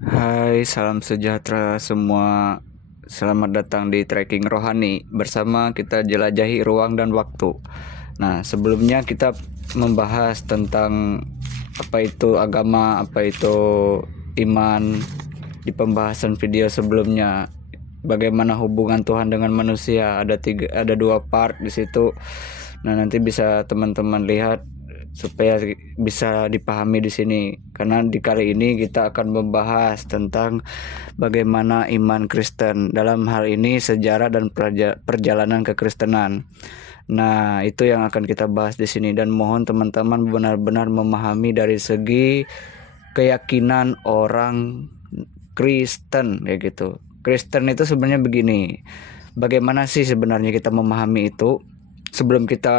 Hai, salam sejahtera semua. Selamat datang di Trekking Rohani. Bersama kita jelajahi ruang dan waktu. Nah, sebelumnya kita membahas tentang apa itu agama, apa itu iman di pembahasan video sebelumnya. Bagaimana hubungan Tuhan dengan manusia? Ada dua part di situ. Nah, nanti bisa teman-teman lihat supaya bisa dipahami di sini. Karena di kali ini kita akan membahas tentang bagaimana iman Kristen. Dalam hal ini sejarah dan perjalanan kekristenan. Nah, itu yang akan kita bahas di sini dan mohon teman-teman benar-benar memahami dari segi keyakinan orang Kristen kayak gitu. Kristen itu sebenarnya begini. Bagaimana sih sebenarnya kita memahami itu? Sebelum kita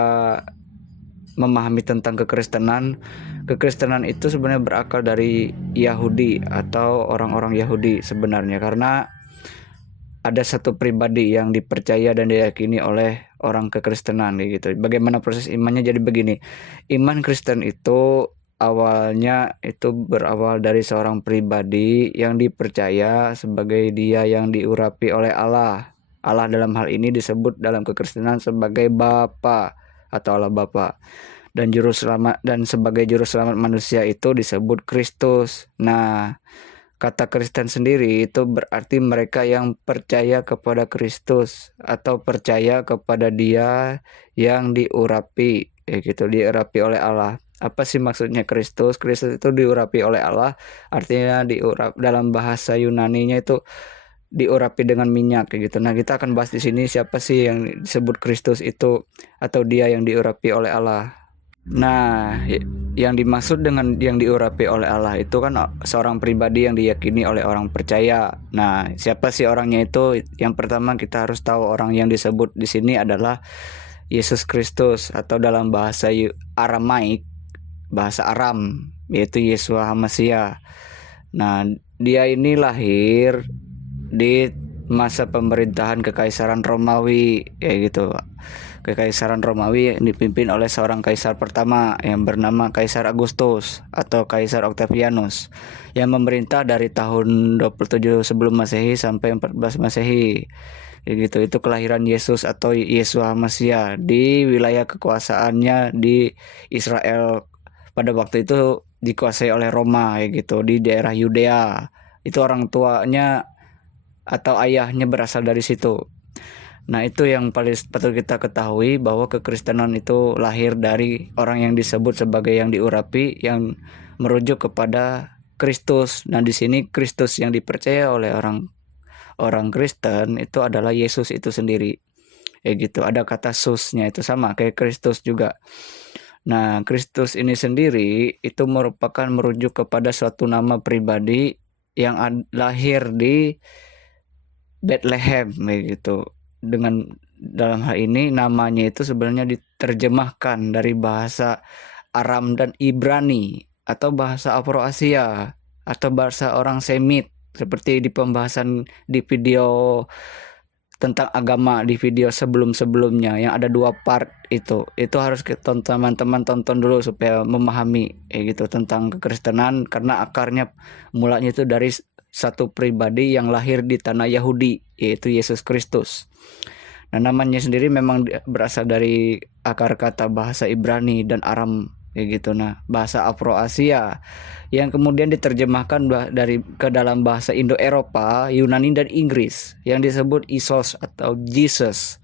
memahami tentang kekristenan, kekristenan itu sebenarnya berakar dari Yahudi atau orang-orang Yahudi sebenarnya, karena ada satu pribadi yang dipercaya dan diyakini oleh orang kekristenan gitu. Bagaimana proses imannya? Jadi begini, iman Kristen itu awalnya itu berawal dari seorang pribadi yang dipercaya sebagai dia yang diurapi oleh Allah. Allah dalam hal ini disebut dalam kekristenan sebagai Bapa atau Allah Bapa, dan juru selamat, dan sebagai juru selamat manusia itu disebut Kristus. Nah, kata Kristen sendiri itu berarti mereka yang percaya kepada Kristus atau percaya kepada Dia yang diurapi, gitu, diurapi oleh Allah. Apa sih maksudnya Kristus? Kristus itu diurapi oleh Allah, artinya diurap, dalam bahasa Yunaninya itu diurapi dengan minyak kayak gitu. Nah, kita akan bahas di sini siapa sih yang disebut Kristus itu atau Dia yang diurapi oleh Allah. Nah, yang dimaksud dengan yang diurapi oleh Allah itu kan seorang pribadi yang diyakini oleh orang percaya. Nah, siapa sih orangnya itu? Yang pertama kita harus tahu orang yang disebut di sini adalah Yesus Kristus atau dalam bahasa Aramaik, bahasa Aram, yaitu Yeshua HaMashiach. Nah, dia ini lahir di masa pemerintahan Kekaisaran Romawi, kayak gitu. Kekaisaran Romawi yang dipimpin oleh seorang kaisar pertama yang bernama Kaisar Agustus atau Kaisar Octavianus, yang memerintah dari tahun 27 sebelum Masehi sampai 14 Masehi. Gitu. Itu kelahiran Yesus atau Yeshua HaMashiach di wilayah kekuasaannya di Israel. Pada waktu itu dikuasai oleh Roma gitu, di daerah Yudea. Itu orang tuanya atau ayahnya berasal dari situ. Nah, itu yang paling patut kita ketahui, bahwa kekristenan itu lahir dari orang yang disebut sebagai yang diurapi, yang merujuk kepada Kristus. Nah, di sini Kristus yang dipercaya oleh orang Kristen itu adalah Yesus itu sendiri. Gitu. Ada kata susnya itu sama kayak Kristus juga. Nah, Kristus ini sendiri itu merupakan merujuk kepada suatu nama pribadi yang lahir di Bethlehem gitu. Dengan dalam hal ini namanya itu sebenarnya diterjemahkan dari bahasa Aram dan Ibrani atau bahasa Afroasia atau bahasa orang Semit, seperti di pembahasan di video tentang agama di video sebelum-sebelumnya yang ada dua part. Itu harus teman-teman tonton dulu supaya memahami gitu tentang kekristenan, karena akarnya mulanya itu dari satu pribadi yang lahir di tanah Yahudi, yaitu Yesus Kristus. Nah, namanya sendiri memang berasal dari akar kata bahasa Ibrani dan Aram gitu. Nah, bahasa Afroasia yang kemudian diterjemahkan dari ke dalam bahasa Indo-Eropa, Yunani dan Inggris yang disebut Isos atau Jesus,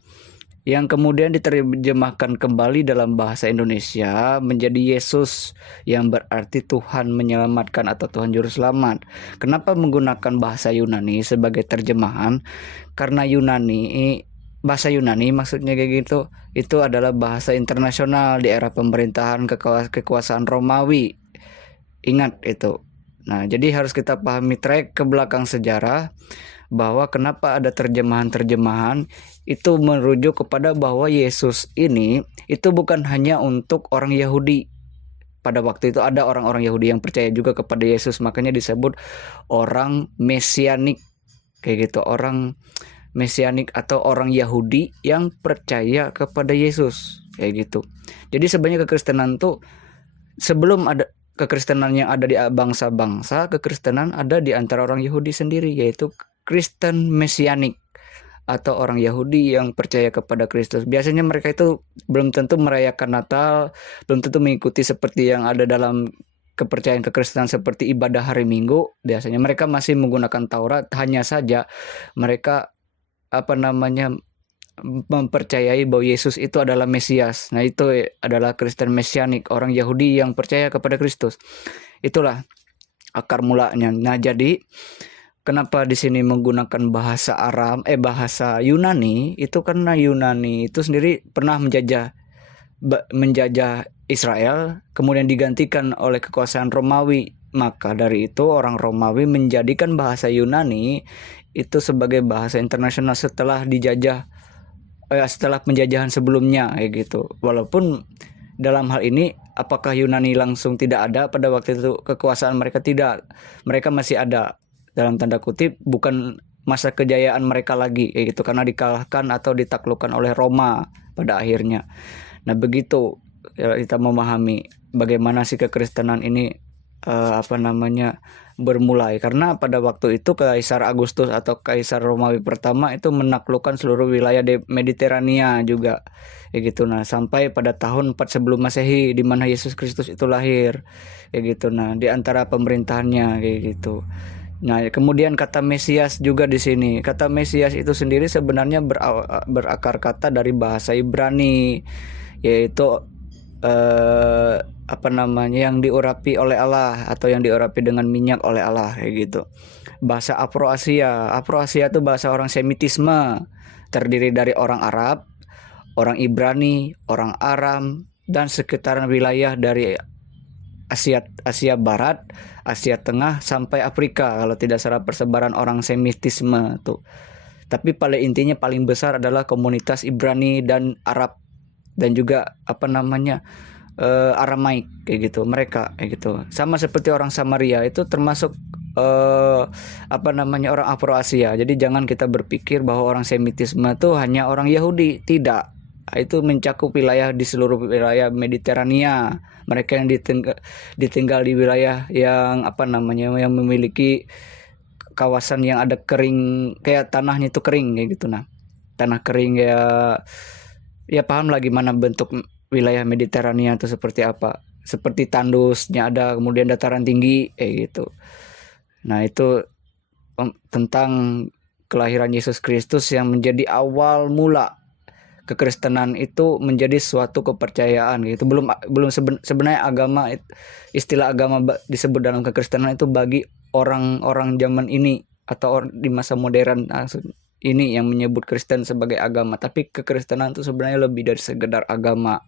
yang kemudian diterjemahkan kembali dalam bahasa Indonesia menjadi Yesus, yang berarti Tuhan menyelamatkan atau Tuhan Juru Selamat. Kenapa menggunakan bahasa Yunani sebagai terjemahan? Karena bahasa Yunani maksudnya kayak gitu, itu adalah bahasa internasional di era pemerintahan kekuasaan Romawi. Ingat itu. Nah, jadi harus kita pahami track ke belakang sejarah, bahwa kenapa ada terjemahan-terjemahan itu merujuk kepada bahwa Yesus ini itu bukan hanya untuk orang Yahudi. Pada waktu itu ada orang-orang Yahudi yang percaya juga kepada Yesus, makanya disebut orang mesianik kayak gitu, orang mesianik atau orang Yahudi yang percaya kepada Yesus kayak gitu. Jadi sebenarnya kekristenan tuh sebelum ada kekristenan yang ada di bangsa-bangsa, kekristenan ada di antara orang Yahudi sendiri, yaitu Kristen Mesianik atau orang Yahudi yang percaya kepada Kristus. Biasanya mereka itu belum tentu merayakan Natal, belum tentu mengikuti seperti yang ada dalam kepercayaan kekristenan seperti ibadah hari Minggu. Biasanya mereka masih menggunakan Taurat, hanya saja mereka mempercayai bahwa Yesus itu adalah Mesias. Nah, itu adalah Kristen Mesianik, orang Yahudi yang percaya kepada Kristus. Itulah akar mulanya. Nah, jadi kenapa di sini menggunakan bahasa Yunani itu karena Yunani itu sendiri pernah menjajah Israel, kemudian digantikan oleh kekuasaan Romawi. Maka dari itu orang Romawi menjadikan bahasa Yunani itu sebagai bahasa internasional setelah setelah penjajahan sebelumnya, kayak gitu. Walaupun dalam hal ini apakah Yunani langsung tidak ada pada waktu itu kekuasaan mereka? Tidak, mereka masih ada, dalam tanda kutip, bukan masa kejayaan mereka lagi, kayak gitu, karena dikalahkan atau ditaklukkan oleh Roma pada akhirnya. Nah, begitu kita memahami bagaimana sih kekristenan ini bermulai, karena pada waktu itu Kaisar Agustus atau Kaisar Romawi pertama itu menaklukkan seluruh wilayah di Mediterania juga, kayak gitu. Nah, sampai pada tahun 4 sebelum Masehi di mana Yesus Kristus itu lahir, kayak gitu. Nah, di antara pemerintahannya, kayak gitu. Nah, kemudian kata Mesias juga di sini. Kata Mesias itu sendiri sebenarnya berakar kata dari bahasa Ibrani, yaitu yang diurapi oleh Allah atau yang diurapi dengan minyak oleh Allah, kayak gitu. Bahasa Afroasia. Afroasia itu bahasa orang Semitisme, terdiri dari orang Arab, orang Ibrani, orang Aram, dan sekitaran wilayah dari Asia Barat, Asia Tengah sampai Afrika kalau tidak salah persebaran orang Semitisme tuh. Tapi pada intinya paling besar adalah komunitas Ibrani dan Arab dan juga Aramaik, kayak gitu. Mereka kayak gitu. Sama seperti orang Samaria itu termasuk orang Afroasia. Jadi jangan kita berpikir bahwa orang Semitisme itu hanya orang Yahudi, tidak. Itu mencakup wilayah di seluruh wilayah Mediterania. Mereka yang ditinggal di wilayah yang yang memiliki kawasan yang ada kering, kayak tanahnya itu kering, kayak gitu. Nah, tanah kering ya paham lah gimana bentuk wilayah Mediterania itu seperti apa. Seperti tandusnya ada, kemudian dataran tinggi, kayak gitu. Nah, itu tentang kelahiran Yesus Kristus yang menjadi awal mula kekristenan itu menjadi suatu kepercayaan, gitu. Sebenarnya istilah agama disebut dalam kekristenan itu bagi orang-orang zaman ini atau di masa modern ini yang menyebut Kristen sebagai agama. Tapi kekristenan itu sebenarnya lebih dari sekedar agama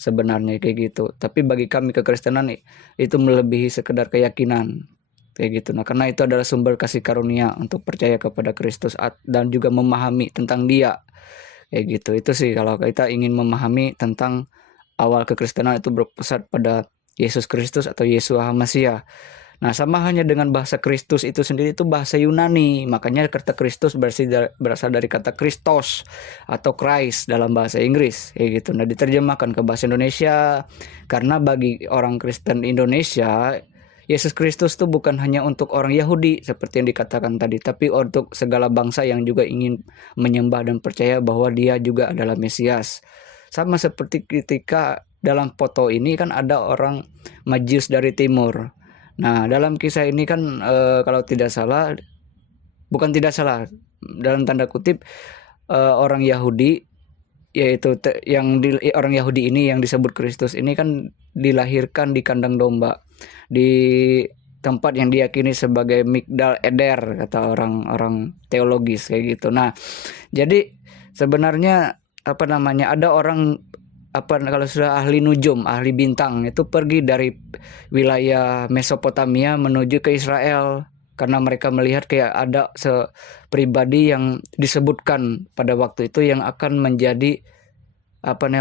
sebenarnya, kayak gitu. Tapi bagi kami kekristenan itu melebihi sekedar keyakinan, kayak gitu. Nah, karena itu adalah sumber kasih karunia untuk percaya kepada Kristus dan juga memahami tentang Dia, kayak gitu. Itu sih kalau kita ingin memahami tentang awal kekristenan itu berpusat pada Yesus Kristus atau Yeshua HaMashiach. Nah, sama hanya dengan bahasa Kristus itu sendiri itu bahasa Yunani. Makanya kata Kristus berasal dari kata Christos atau Christ dalam bahasa Inggris, kayak gitu. Nah, diterjemahkan ke bahasa Indonesia karena bagi orang Kristen Indonesia Yesus Kristus itu bukan hanya untuk orang Yahudi seperti yang dikatakan tadi, tapi untuk segala bangsa yang juga ingin menyembah dan percaya bahwa Dia juga adalah Mesias. Sama seperti ketika dalam foto ini kan ada orang Majus dari timur. Nah, dalam kisah ini kan kalau tidak salah, bukan tidak salah, dalam tanda kutip orang Yahudi, yaitu orang Yahudi ini yang disebut Kristus ini kan dilahirkan di kandang domba, di tempat yang diyakini sebagai Migdal Eder, kata orang-orang teologis, kayak gitu. Nah, jadi sebenarnya ada orang kalau sudah ahli nujum, ahli bintang itu pergi dari wilayah Mesopotamia menuju ke Israel karena mereka melihat kayak ada pribadi yang disebutkan pada waktu itu yang akan menjadi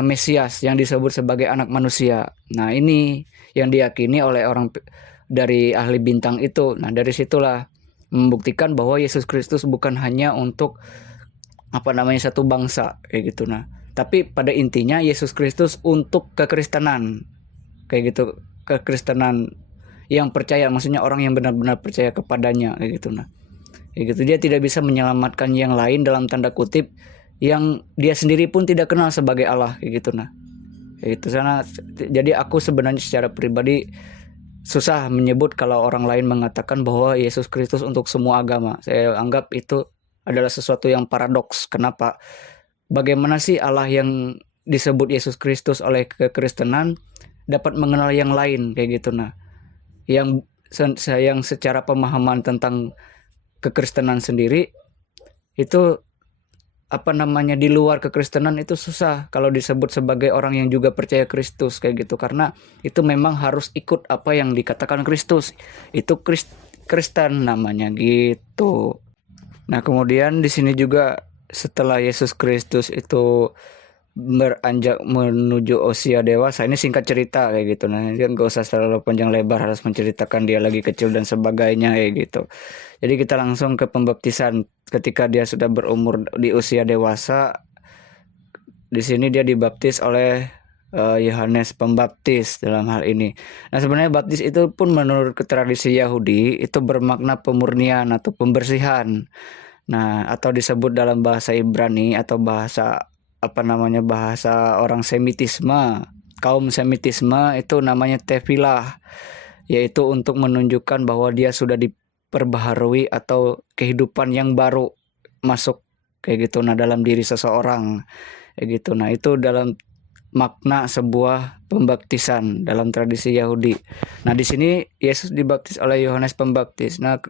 Mesias yang disebut sebagai anak manusia. Nah, ini yang diyakini oleh orang dari ahli bintang itu. Nah, dari situlah membuktikan bahwa Yesus Kristus bukan hanya untuk satu bangsa, kayak gitu. Nah, tapi pada intinya Yesus Kristus untuk kekristenan, kayak gitu. kekristenan yang percaya, maksudnya orang yang benar-benar percaya kepadanya kayak gitu. Nah, kayak gitu dia tidak bisa menyelamatkan yang lain dalam tanda kutip yang dia sendiri pun tidak kenal sebagai Allah kayak gitu. Nah, kayak gitu sana. Jadi aku sebenarnya secara pribadi susah menyebut kalau orang lain mengatakan bahwa Yesus Kristus untuk semua agama. Saya anggap itu adalah sesuatu yang paradoks. Kenapa? Bagaimana sih Allah yang disebut Yesus Kristus oleh kekristenan dapat mengenal yang lain kayak gitu. Nah, yang secara pemahaman tentang kekristenan sendiri itu di luar kekristenan itu susah kalau disebut sebagai orang yang juga percaya Kristus kayak gitu, karena itu memang harus ikut apa yang dikatakan Kristus, itu Kristen namanya gitu. Nah, kemudian di sini juga setelah Yesus Kristus itu beranjak menuju usia dewasa, ini singkat cerita kayak gitu. Nah, dia nggak usah terlalu panjang lebar harus menceritakan dia lagi kecil dan sebagainya kayak gitu. Jadi kita langsung ke pembaptisan. Ketika dia sudah berumur di usia dewasa, di sini dia dibaptis oleh Yohanes Pembaptis dalam hal ini. Nah, sebenarnya baptis itu pun menurut tradisi Yahudi itu bermakna pemurnian atau pembersihan. Nah, atau disebut dalam bahasa Ibrani atau bahasa bahasa orang Semitisme, kaum Semitisme itu namanya tefilah, yaitu untuk menunjukkan bahwa dia sudah diperbaharui atau kehidupan yang baru masuk kayak gitu. Nah, dalam diri seseorang kayak gitu. Nah, itu dalam makna sebuah pembaptisan dalam tradisi Yahudi. Nah, di sini Yesus dibaptis oleh Yohanes Pembaptis. Nah,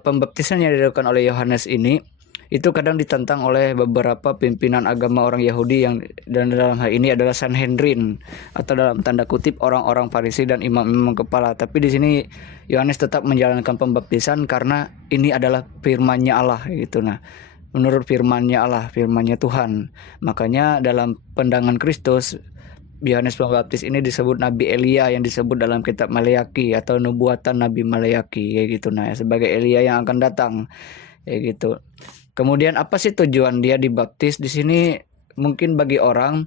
pembaptisan yang dilakukan oleh Yohanes ini itu kadang ditentang oleh beberapa pimpinan agama orang Yahudi dan dalam hal ini adalah Sanhedrin atau dalam tanda kutip orang-orang Farisi dan imam-imam kepala. Tapi di sini Yohanes tetap menjalankan pembaptisan karena ini adalah firman-Nya Allah gitu. Nah, menurut firman-Nya Allah, firman-Nya Tuhan. Makanya dalam pandangan Kristus, Yohanes Pembaptis ini disebut Nabi Elia yang disebut dalam kitab Maleaki atau nubuatan Nabi Maleaki kayak gitu. Nah, sebagai Elia yang akan datang kayak gitu. Kemudian apa sih tujuan dia dibaptis? Di sini mungkin bagi orang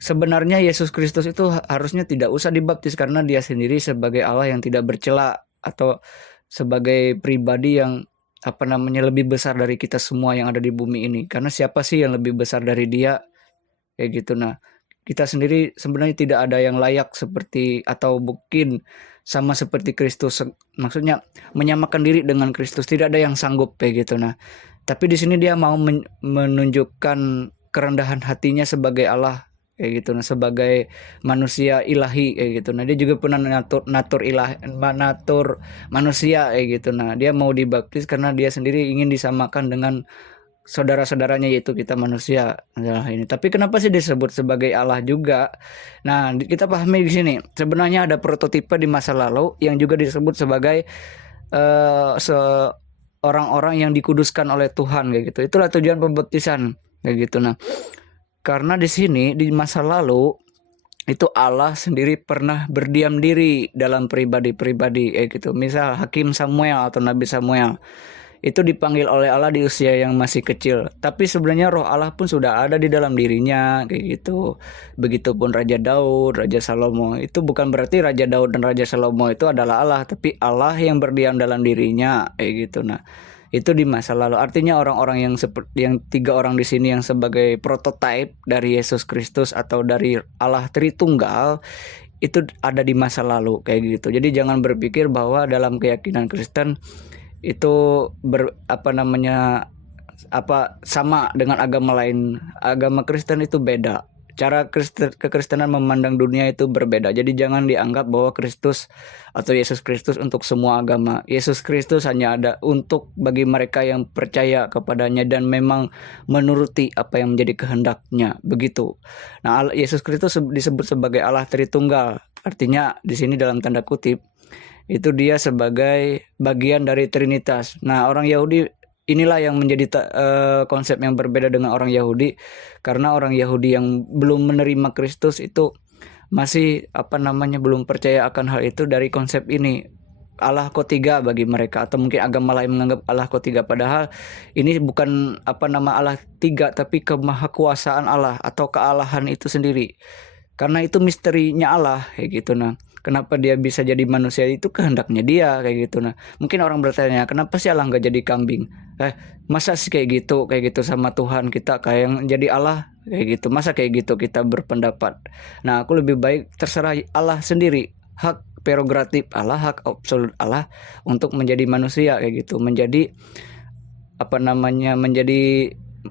sebenarnya Yesus Kristus itu harusnya tidak usah dibaptis karena dia sendiri sebagai Allah yang tidak bercela atau sebagai pribadi yang lebih besar dari kita semua yang ada di bumi ini. Karena siapa sih yang lebih besar dari dia? Kayak gitu. Nah, kita sendiri sebenarnya tidak ada yang layak seperti atau mungkin sama seperti Kristus. Maksudnya menyamakan diri dengan Kristus, tidak ada yang sanggup kayak gitu. Nah, tapi di sini dia mau menunjukkan kerendahan hatinya sebagai Allah kayak gitu. Nah, sebagai manusia ilahi kayak gitu. Nah, dia juga pernah natur manusia kayak gitu. Nah, dia mau dibaptis karena dia sendiri ingin disamakan dengan saudara-saudaranya yaitu kita manusia adalah ini. Tapi kenapa sih disebut sebagai Allah juga? Nah, kita pahami di sini. Sebenarnya ada prototipe di masa lalu yang juga disebut sebagai orang-orang yang dikuduskan oleh Tuhan kayak gitu. Itulah tujuan pembaptisan kayak gitu. Nah, karena di sini di masa lalu itu Allah sendiri pernah berdiam diri dalam pribadi-pribadi kayak gitu. Misal Hakim Samuel atau Nabi Samuel itu dipanggil oleh Allah di usia yang masih kecil. Tapi sebenarnya roh Allah pun sudah ada di dalam dirinya kayak gitu. Begitupun Raja Daud, Raja Salomo. Itu bukan berarti Raja Daud dan Raja Salomo itu adalah Allah, tapi Allah yang berdiam dalam dirinya kayak gitu. Nah, itu di masa lalu. Artinya orang-orang yang tiga orang di sini yang sebagai prototipe dari Yesus Kristus atau dari Allah Tritunggal itu ada di masa lalu kayak gitu. Jadi jangan berpikir bahwa dalam keyakinan Kristen itu sama dengan agama lain. Agama Kristen itu beda. Cara kekristenan memandang dunia itu berbeda. Jadi jangan dianggap bahwa Kristus atau Yesus Kristus untuk semua agama. Yesus Kristus hanya ada untuk bagi mereka yang percaya kepadanya dan memang menuruti apa yang menjadi kehendaknya. Begitu. Nah, Yesus Kristus disebut sebagai Allah Tritunggal. Artinya di sini dalam tanda kutip itu dia sebagai bagian dari Trinitas. Nah, orang Yahudi inilah yang menjadi konsep yang berbeda dengan orang Yahudi, karena orang Yahudi yang belum menerima Kristus itu masih belum percaya akan hal itu dari konsep ini. Allah kok tiga bagi mereka, atau mungkin agama lain menganggap Allah kok tiga, padahal ini bukan Allah tiga tapi kemahakuasaan Allah atau kealahan itu sendiri. karena itu misterinya Allah kayak gitu. Nah, kenapa dia bisa jadi manusia itu kehendaknya dia kayak gitu. Nah, mungkin orang bertanya, kenapa sih Allah nggak jadi kambing? Masa sih kayak gitu sama Tuhan kita kayak yang jadi Allah kayak gitu? Masa kayak gitu kita berpendapat? Nah, aku lebih baik terserah Allah sendiri, hak prerogatif Allah, hak absolut Allah untuk menjadi manusia kayak gitu, menjadi menjadi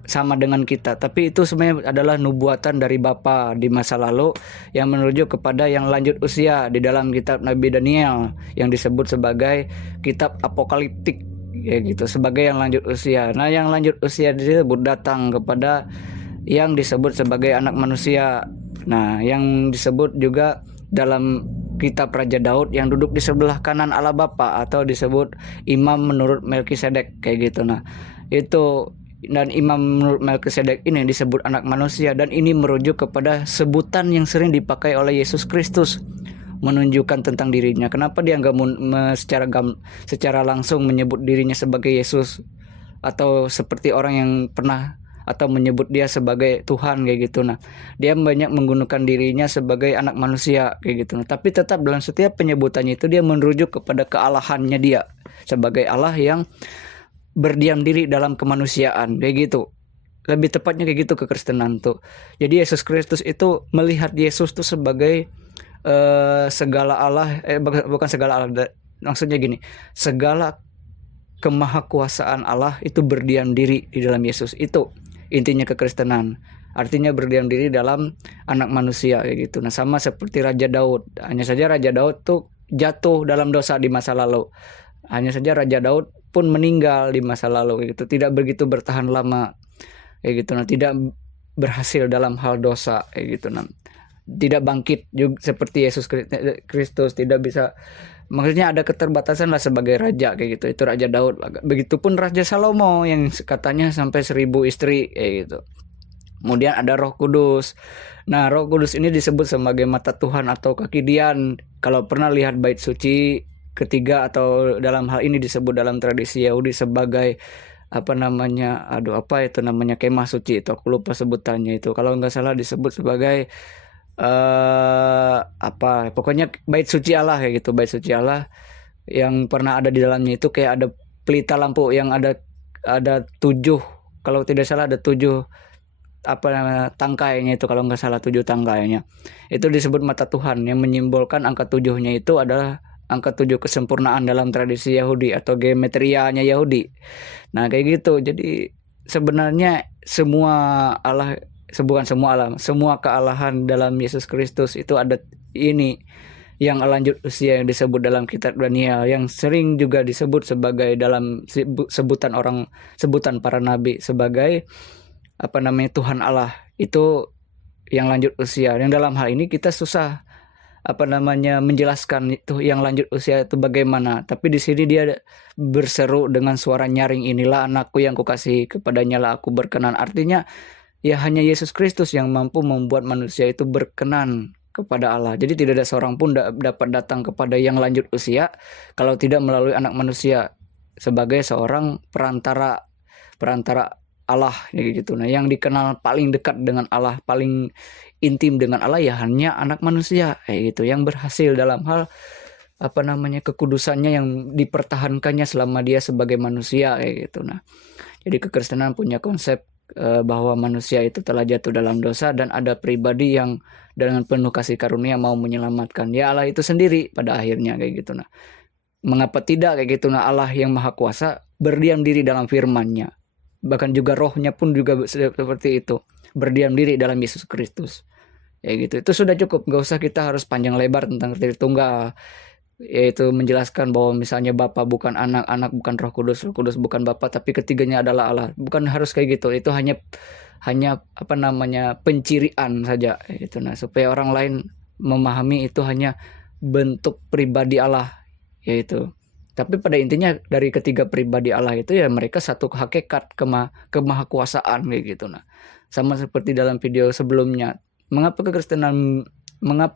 sama dengan kita. Tapi itu sebenarnya adalah nubuatan dari Bapa di masa lalu yang menuju kepada yang lanjut usia di dalam kitab Nabi Daniel yang disebut sebagai kitab apokaliptik ya gitu, sebagai yang lanjut usia. Nah, yang lanjut usia disebut datang kepada yang disebut sebagai anak manusia. Nah, yang disebut juga dalam kitab Raja Daud yang duduk di sebelah kanan Allah Bapa atau disebut imam menurut Melkisedek kayak gitu. Nah, itu dan imam menurut Melkisedek ini disebut anak manusia, dan ini merujuk kepada sebutan yang sering dipakai oleh Yesus Kristus menunjukkan tentang dirinya. Kenapa dia nggak secara langsung menyebut dirinya sebagai Yesus atau seperti orang yang pernah atau menyebut dia sebagai Tuhan kayak gitu. Nah, dia banyak menggunakan dirinya sebagai anak manusia kayak gitu. Nah, tapi tetap dalam setiap penyebutannya itu dia merujuk kepada kealahannya dia sebagai Allah yang berdiam diri dalam kemanusiaan kayak gitu. Lebih tepatnya kayak gitu kekristenan tuh. Jadi Yesus Kristus itu melihat Yesus tuh sebagai segala Allah, bukan segala Allah, maksudnya gini, segala kemahakuasaan Allah itu berdiam diri di dalam Yesus. Itu intinya kekristenan. Artinya berdiam diri dalam anak manusia kayak gitu. Nah, sama seperti Raja Daud. Hanya saja Raja Daud tuh jatuh dalam dosa di masa lalu. Hanya saja Raja Daud pun meninggal di masa lalu kayak gitu. Tidak begitu bertahan lama kayak gitu. Nah, tidak berhasil dalam hal dosa kayak gitu. Nah, tidak bangkit juga seperti Yesus Kristus, tidak bisa, maksudnya ada keterbatasan lah sebagai raja kayak gitu. Itu Raja Daud. Begitupun Raja Salomo yang katanya sampai 1000 istri kayak gitu. Kemudian ada Roh Kudus. Nah, Roh Kudus ini disebut sebagai mata Tuhan atau kaki Dian. Kalau pernah lihat bait suci ketiga, atau dalam hal ini disebut dalam tradisi Yahudi sebagai kemah suci, itu aku lupa sebutannya itu. Kalau nggak salah disebut sebagai pokoknya bait suci Allah kayak gitu. Bait suci Allah yang pernah ada di dalamnya itu kayak ada pelita lampu yang ada 7, kalau tidak salah ada 7 tangkainya itu, kalau nggak salah 7 tangkainya. Itu disebut mata Tuhan yang menyimbolkan angka 7-nya itu adalah angka 7 kesempurnaan dalam tradisi Yahudi atau geometrianya Yahudi. Nah, kayak gitu. Jadi sebenarnya semua kealahan dalam Yesus Kristus itu ada ini yang lanjut usia yang disebut dalam kitab Daniel, yang sering juga disebut sebagai dalam sebutan para nabi sebagai Tuhan Allah. Itu yang lanjut usia. Yang dalam hal ini kita susah menjelaskan itu yang lanjut usia itu bagaimana. Tapi di sini dia berseru dengan suara nyaring, inilah anakku yang kukasihi, kepadanya lah aku berkenan. Artinya ya hanya Yesus Kristus yang mampu membuat manusia itu berkenan kepada Allah. Jadi tidak ada seorang pun dapat datang kepada yang lanjut usia kalau tidak melalui anak manusia sebagai seorang perantara Allah gitu. Nah, yang dikenal paling dekat dengan Allah, paling intim dengan Allah ya hanya anak manusia kayak gitu, yang berhasil dalam hal kekudusannya yang dipertahankannya selama dia sebagai manusia kayak gitu. Nah, jadi kekristenan punya konsep bahwa manusia itu telah jatuh dalam dosa dan ada pribadi yang dengan penuh kasih karunia mau menyelamatkan. Ya Allah itu sendiri pada akhirnya kayak gitu. Nah, mengapa tidak kayak gitu? Nah, Allah yang maha kuasa berdiam diri dalam firman-Nya. Bahkan juga rohnya pun juga seperti itu. Berdiam diri dalam Yesus Kristus. Ya gitu. Itu sudah cukup. Gak usah kita harus panjang lebar tentang Tritunggal. Yaitu menjelaskan bahwa misalnya Bapa bukan anak, anak bukan Roh Kudus bukan Bapa, tapi ketiganya adalah Allah. Bukan harus kayak gitu. Itu hanya pencirian saja gitu. Nah, supaya orang lain memahami itu hanya bentuk pribadi Allah yaitu. Tapi pada intinya dari ketiga pribadi Allah itu ya mereka satu hakikat kemahakuasaan kayak gitu. Nah, sama seperti dalam video sebelumnya. Mengapa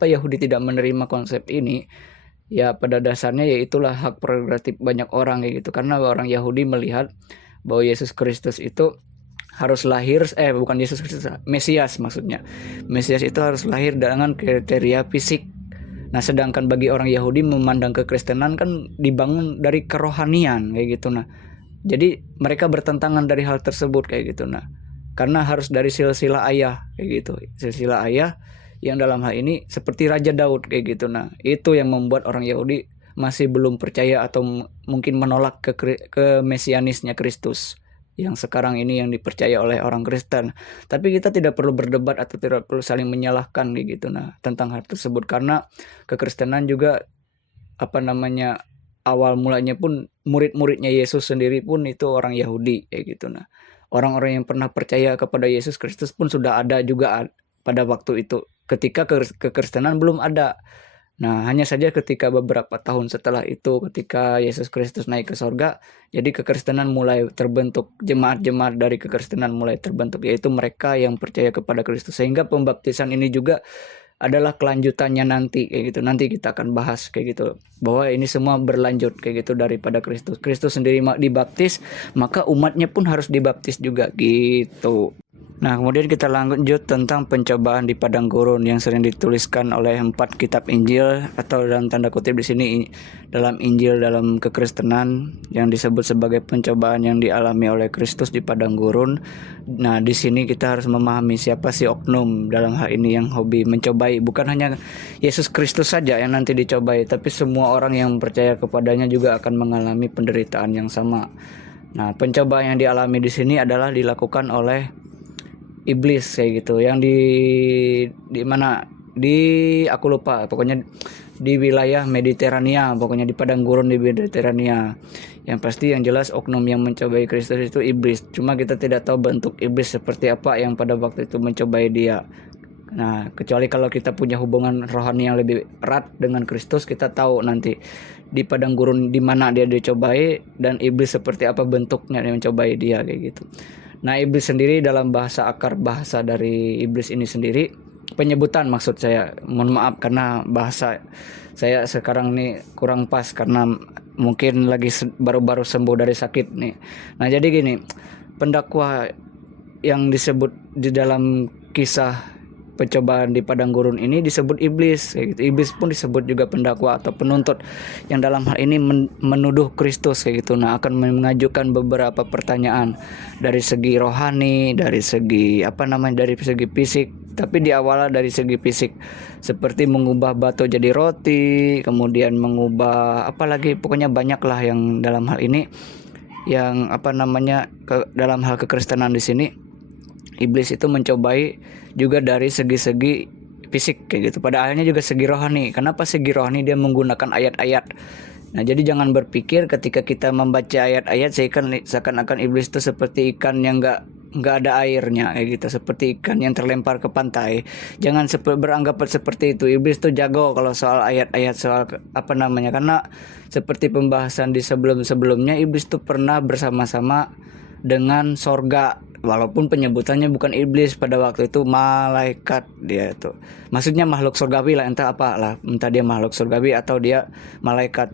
Yahudi tidak menerima konsep ini? Ya pada dasarnya ya itulah hak prerogatif banyak orang kayak gitu. Karena orang Yahudi melihat bahwa Yesus Kristus itu harus lahir, bukan Yesus Kristus, Mesias maksudnya. Mesias itu harus lahir dengan kriteria fisik. Nah, sedangkan bagi orang Yahudi memandang kekristenan kan dibangun dari kerohanian kayak gitu. Nah, jadi mereka bertentangan dari hal tersebut kayak gitu. Nah, karena harus dari silsilah ayah kayak gitu. Silsilah ayah yang dalam hal ini seperti Raja Daud kayak gitu. Nah, itu yang membuat orang Yahudi masih belum percaya atau mungkin menolak ke mesianisnya Kristus yang sekarang ini yang dipercaya oleh orang Kristen. Tapi kita tidak perlu berdebat atau tidak perlu saling menyalahkan gitu nah tentang hal tersebut, karena kekristenan juga awal mulanya pun murid-muridnya Yesus sendiri pun itu orang Yahudi kayak gitu. Nah, orang-orang yang pernah percaya kepada Yesus Kristus pun sudah ada juga pada waktu itu ketika kekristenan belum ada. Nah, hanya saja ketika beberapa tahun setelah itu, ketika Yesus Kristus naik ke sorga, jadi kekristenan mulai terbentuk, jemaat-jemaat dari kekristenan mulai terbentuk, yaitu mereka yang percaya kepada Kristus. Sehingga pembaptisan ini juga adalah kelanjutannya nanti, kayak gitu. Nanti kita akan bahas kayak gitu, bahwa ini semua berlanjut kayak gitu daripada Kristus. Kristus sendiri dibaptis, maka umatnya pun harus dibaptis juga gitu. Nah, kemudian kita lanjut tentang pencobaan di padang gurun yang sering dituliskan oleh 4 kitab Injil, atau dalam tanda kutip di sini dalam Injil dalam kekristenan yang disebut sebagai pencobaan yang dialami oleh Kristus di padang gurun. Nah, di sini kita harus memahami siapa sih oknum dalam hal ini yang hobi mencobai. Bukan hanya Yesus Kristus saja yang nanti dicobai, tapi semua orang yang percaya kepadanya juga akan mengalami penderitaan yang sama. Nah, pencobaan yang dialami di sini adalah dilakukan oleh iblis kayak gitu, yang di mana aku lupa, pokoknya di wilayah Mediterania, pokoknya di padang gurun di Mediterania. Yang pasti yang jelas oknum yang mencobai Kristus itu iblis. Cuma kita tidak tahu bentuk iblis seperti apa yang pada waktu itu mencobai dia. Nah, kecuali kalau kita punya hubungan rohani yang lebih erat dengan Kristus, kita tahu nanti di padang gurun di mana dia dicobai dan iblis seperti apa bentuknya yang mencobai dia kayak gitu. Nah, iblis sendiri dalam bahasa akar bahasa dari iblis ini sendiri, penyebutan maksud saya, mohon maaf karena bahasa saya sekarang ini kurang pas karena mungkin lagi baru-baru sembuh dari sakit nih. Nah, jadi gini, pendakwa yang disebut di dalam kisah pencobaan di padang gurun ini disebut iblis kayak gitu. Iblis pun disebut juga pendakwa atau penuntut yang dalam hal ini menuduh Kristus kayak gitu. Nah, akan mengajukan beberapa pertanyaan dari segi rohani, dari segi dari segi fisik, tapi diawali dari segi fisik seperti mengubah batu jadi roti, kemudian mengubah pokoknya banyaklah yang dalam hal ini yang dalam hal kekristenan di sini. Iblis itu mencobai juga dari segi-segi fisik kayak gitu. Pada akhirnya juga segi rohani. Kenapa segi rohani? Dia menggunakan ayat-ayat. Nah, jadi jangan berpikir ketika kita membaca ayat-ayat seakan-akan iblis itu seperti ikan yang nggak ada airnya kayak gitu, seperti ikan yang terlempar ke pantai. Jangan beranggapan seperti itu. Iblis itu jago kalau soal ayat-ayat, soal karena seperti pembahasan di sebelum-sebelumnya, iblis itu pernah bersama-sama dengan sorga. Walaupun penyebutannya bukan iblis pada waktu itu, malaikat dia itu. Maksudnya makhluk surgawi lah, entah dia makhluk surgawi atau dia malaikat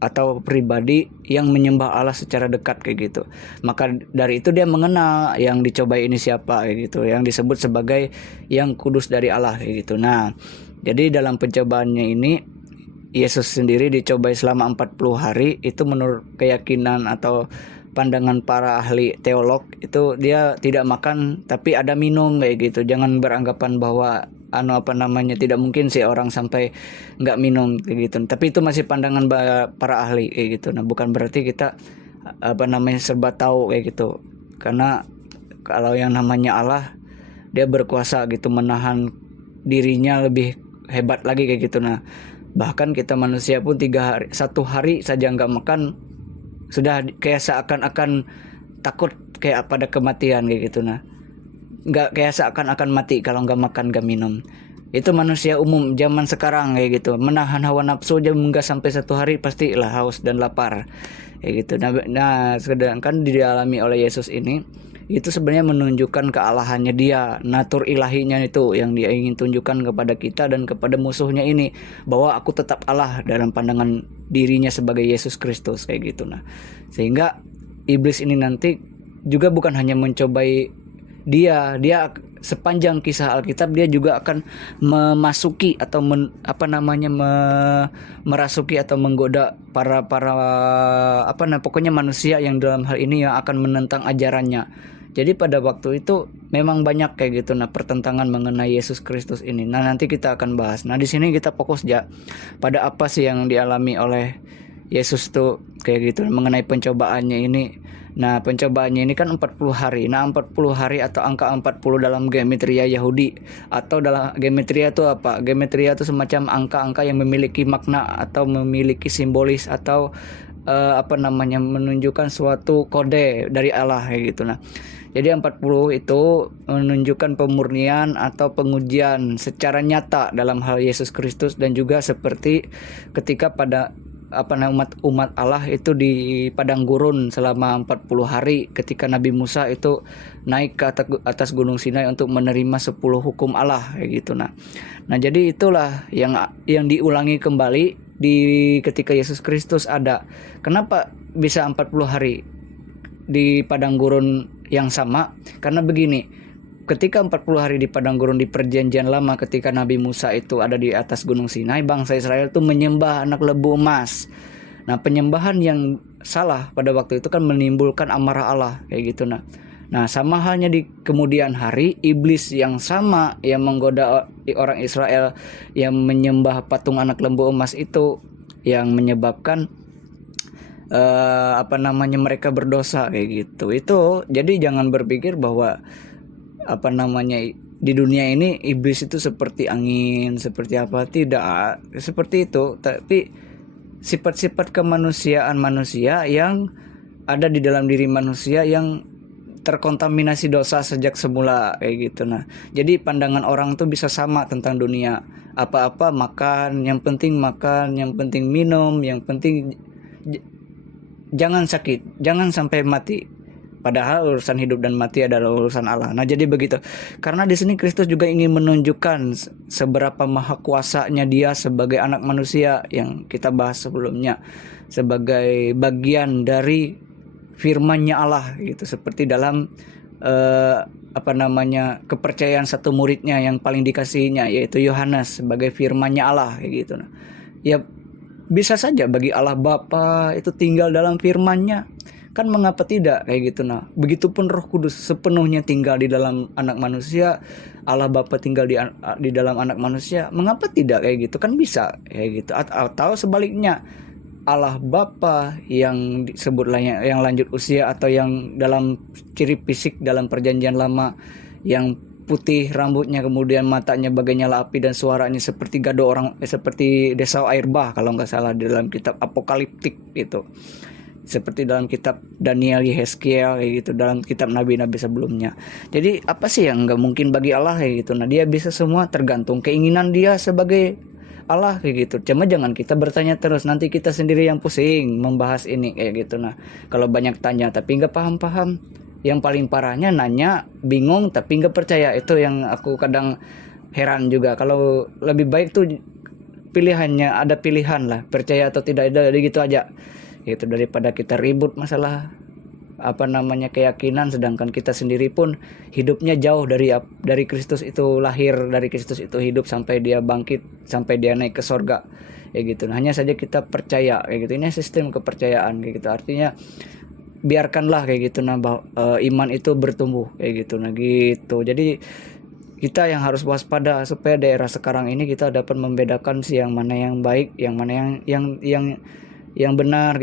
atau pribadi yang menyembah Allah secara dekat kayak gitu. Maka dari itu dia mengenal yang dicobai ini siapa kayak gitu, yang disebut sebagai yang kudus dari Allah kayak gitu. Nah, jadi dalam pencobaannya ini Yesus sendiri dicobai selama 40 hari. Itu menurut keyakinan atau pandangan para ahli teolog itu dia tidak makan tapi ada minum kayak gitu. Jangan beranggapan bahwa tidak mungkin sih orang sampai nggak minum kayak gitu. Tapi itu masih pandangan para ahli kayak gitu. Nah, bukan berarti kita serba tahu kayak gitu. Karena kalau yang namanya Allah, dia berkuasa gitu menahan dirinya lebih hebat lagi kayak gitu. Nah, bahkan kita manusia pun 1 hari saja nggak makan sudah kayak seakan-akan takut kayak pada kematian kayak gitu. Nah, nggak kayak seakan-akan mati kalau nggak makan nggak minum. Itu manusia umum zaman sekarang kayak gitu, menahan hawa nafsu aja nggak sampai 1 hari pastilah haus dan lapar kayak gitu. Nah, sedangkan dialami oleh Yesus ini itu sebenarnya menunjukkan kealahannya dia, natur ilahinya itu yang dia ingin tunjukkan kepada kita dan kepada musuhnya ini, bahwa aku tetap Allah dalam pandangan dirinya sebagai Yesus Kristus kayak gitu. Nah, sehingga iblis ini nanti juga bukan hanya mencobai dia sepanjang kisah Alkitab dia juga akan memasuki atau merasuki atau menggoda para pokoknya manusia yang dalam hal ini yang akan menentang ajarannya. Jadi pada waktu itu memang banyak kayak gitu pertentangan mengenai Yesus Kristus ini. Nah, nanti kita akan bahas. Nah, di sini kita fokus pada apa sih yang dialami oleh Yesus tuh kayak gitu mengenai pencobaannya ini. Nah, pencobaannya ini kan 40 hari. Nah, 40 hari atau angka 40 dalam geometria Yahudi atau dalam geometria itu apa? Geometria itu semacam angka-angka yang memiliki makna atau memiliki simbolis atau menunjukkan suatu kode dari Allah kayak gitu. Nah, jadi 40 itu menunjukkan pemurnian atau pengujian secara nyata dalam hal Yesus Kristus, dan juga seperti ketika pada umat Allah itu di padang gurun selama 40 hari ketika Nabi Musa itu naik ke atas Gunung Sinai untuk menerima 10 hukum Allah kayak gitu. Nah, jadi itulah yang diulangi kembali ketika Yesus Kristus ada. Kenapa bisa 40 hari di padang gurun yang sama? Karena begini, ketika 40 hari di padang gurun di perjanjian lama ketika Nabi Musa itu ada di atas Gunung Sinai, bangsa Israel itu menyembah anak lembu emas. Nah, penyembahan yang salah pada waktu itu kan menimbulkan amarah Allah kayak gitu. Nah, sama halnya di kemudian hari, iblis yang sama yang menggoda orang Israel yang menyembah patung anak lembu emas itu yang menyebabkan mereka berdosa kayak gitu. Itu jadi jangan berpikir bahwa di dunia ini iblis itu seperti angin, seperti apa, tidak seperti itu, tapi sifat-sifat kemanusiaan manusia yang ada di dalam diri manusia yang terkontaminasi dosa sejak semula kayak gitu. Nah, jadi pandangan orang tuh bisa sama tentang dunia, apa-apa makan, yang penting minum, yang penting jangan sakit, jangan sampai mati. Padahal urusan hidup dan mati adalah urusan Allah. Nah, jadi begitu. Karena di sini Kristus juga ingin menunjukkan seberapa maha kuasanya Dia sebagai anak manusia yang kita bahas sebelumnya, sebagai bagian dari firman-Nya Allah gitu. Seperti dalam kepercayaan satu muridnya yang paling dikasihinya, yaitu Yohanes, sebagai firman-Nya Allah kayak gitu. Nah, ya bisa saja bagi Allah Bapa itu tinggal dalam firman-Nya. Kan mengapa tidak kayak gitu. Nah, begitupun Roh Kudus sepenuhnya tinggal di dalam anak manusia, Allah Bapa tinggal di dalam anak manusia. Mengapa tidak kayak gitu? Kan bisa kayak gitu. Atau sebaliknya, Allah Bapa yang disebutlah yang lanjut usia atau yang dalam ciri fisik dalam perjanjian lama yang putih rambutnya, kemudian matanya bagai nyala api dan suaranya seperti seperti desau air bah kalau nggak salah di dalam kitab apokaliptik gitu. Seperti dalam kitab Daniel, Yehezkiel kayak gitu, dalam kitab nabi-nabi sebelumnya. Jadi apa sih yang nggak mungkin bagi Allah kayak gitu. Nah, Dia bisa semua, tergantung keinginan Dia sebagai Allah kayak gitu. Cuma jangan kita bertanya terus, nanti kita sendiri yang pusing membahas ini kayak gitu. Nah, kalau banyak tanya tapi nggak paham-paham, yang paling parahnya nanya bingung tapi nggak percaya. Itu yang aku kadang heran juga. Kalau lebih baik tuh pilihannya, ada pilihan lah, percaya atau tidak, ada gitu aja gitu, daripada kita ribut masalah keyakinan sedangkan kita sendiri pun hidupnya jauh dari Kristus itu, lahir dari Kristus itu, hidup sampai Dia bangkit, sampai Dia naik ke sorga kayak gitu. Hanya saja kita percaya kayak gitu. Ini sistem kepercayaan kayak gitu. Artinya biarkanlah kayak gitu iman itu bertumbuh kayak gitu. Nah gitu. Jadi kita yang harus waspada supaya daerah sekarang ini kita dapat membedakan yang mana yang baik, yang mana yang benar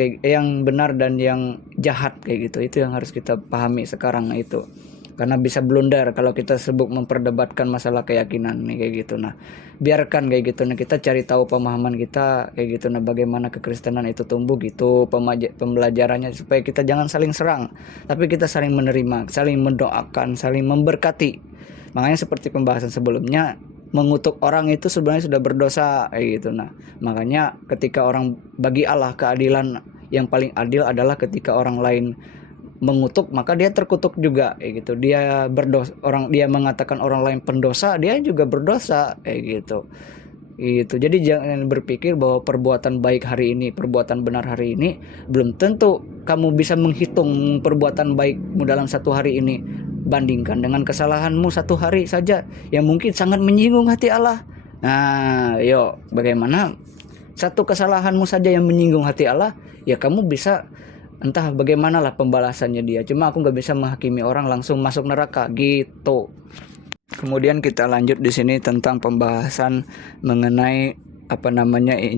dan yang jahat kayak gitu. Itu yang harus kita pahami sekarang itu. Karena bisa blunder kalau kita sibuk memperdebatkan masalah keyakinan nih kayak gitu. Nah, biarkan kayak gitu. Nah, kita cari tahu pemahaman kita kayak gitu. Nah, bagaimana kekristenan itu tumbuh gitu, pembelajarannya, supaya kita jangan saling serang, tapi kita saling menerima, saling mendoakan, saling memberkati. Makanya seperti pembahasan sebelumnya, mengutuk orang itu sebenarnya sudah berdosa kayak gitu. Nah, makanya ketika bagi Allah keadilan yang paling adil adalah ketika orang lain mengutuk, maka dia terkutuk juga kayak gitu. Dia mengatakan orang lain pendosa, dia juga berdosa kayak gitu. gitu. Jadi jangan berpikir bahwa perbuatan baik hari ini, perbuatan benar hari ini, belum tentu kamu bisa menghitung perbuatan baikmu dalam satu hari ini. Bandingkan dengan kesalahanmu satu hari saja yang mungkin sangat menyinggung hati Allah. Nah, yuk, bagaimana satu kesalahanmu saja yang menyinggung hati Allah, ya kamu bisa entah bagaimanalah pembalasannya dia. Cuma aku nggak bisa menghakimi orang langsung masuk neraka gitu. Kemudian kita lanjut di sini tentang pembahasan mengenai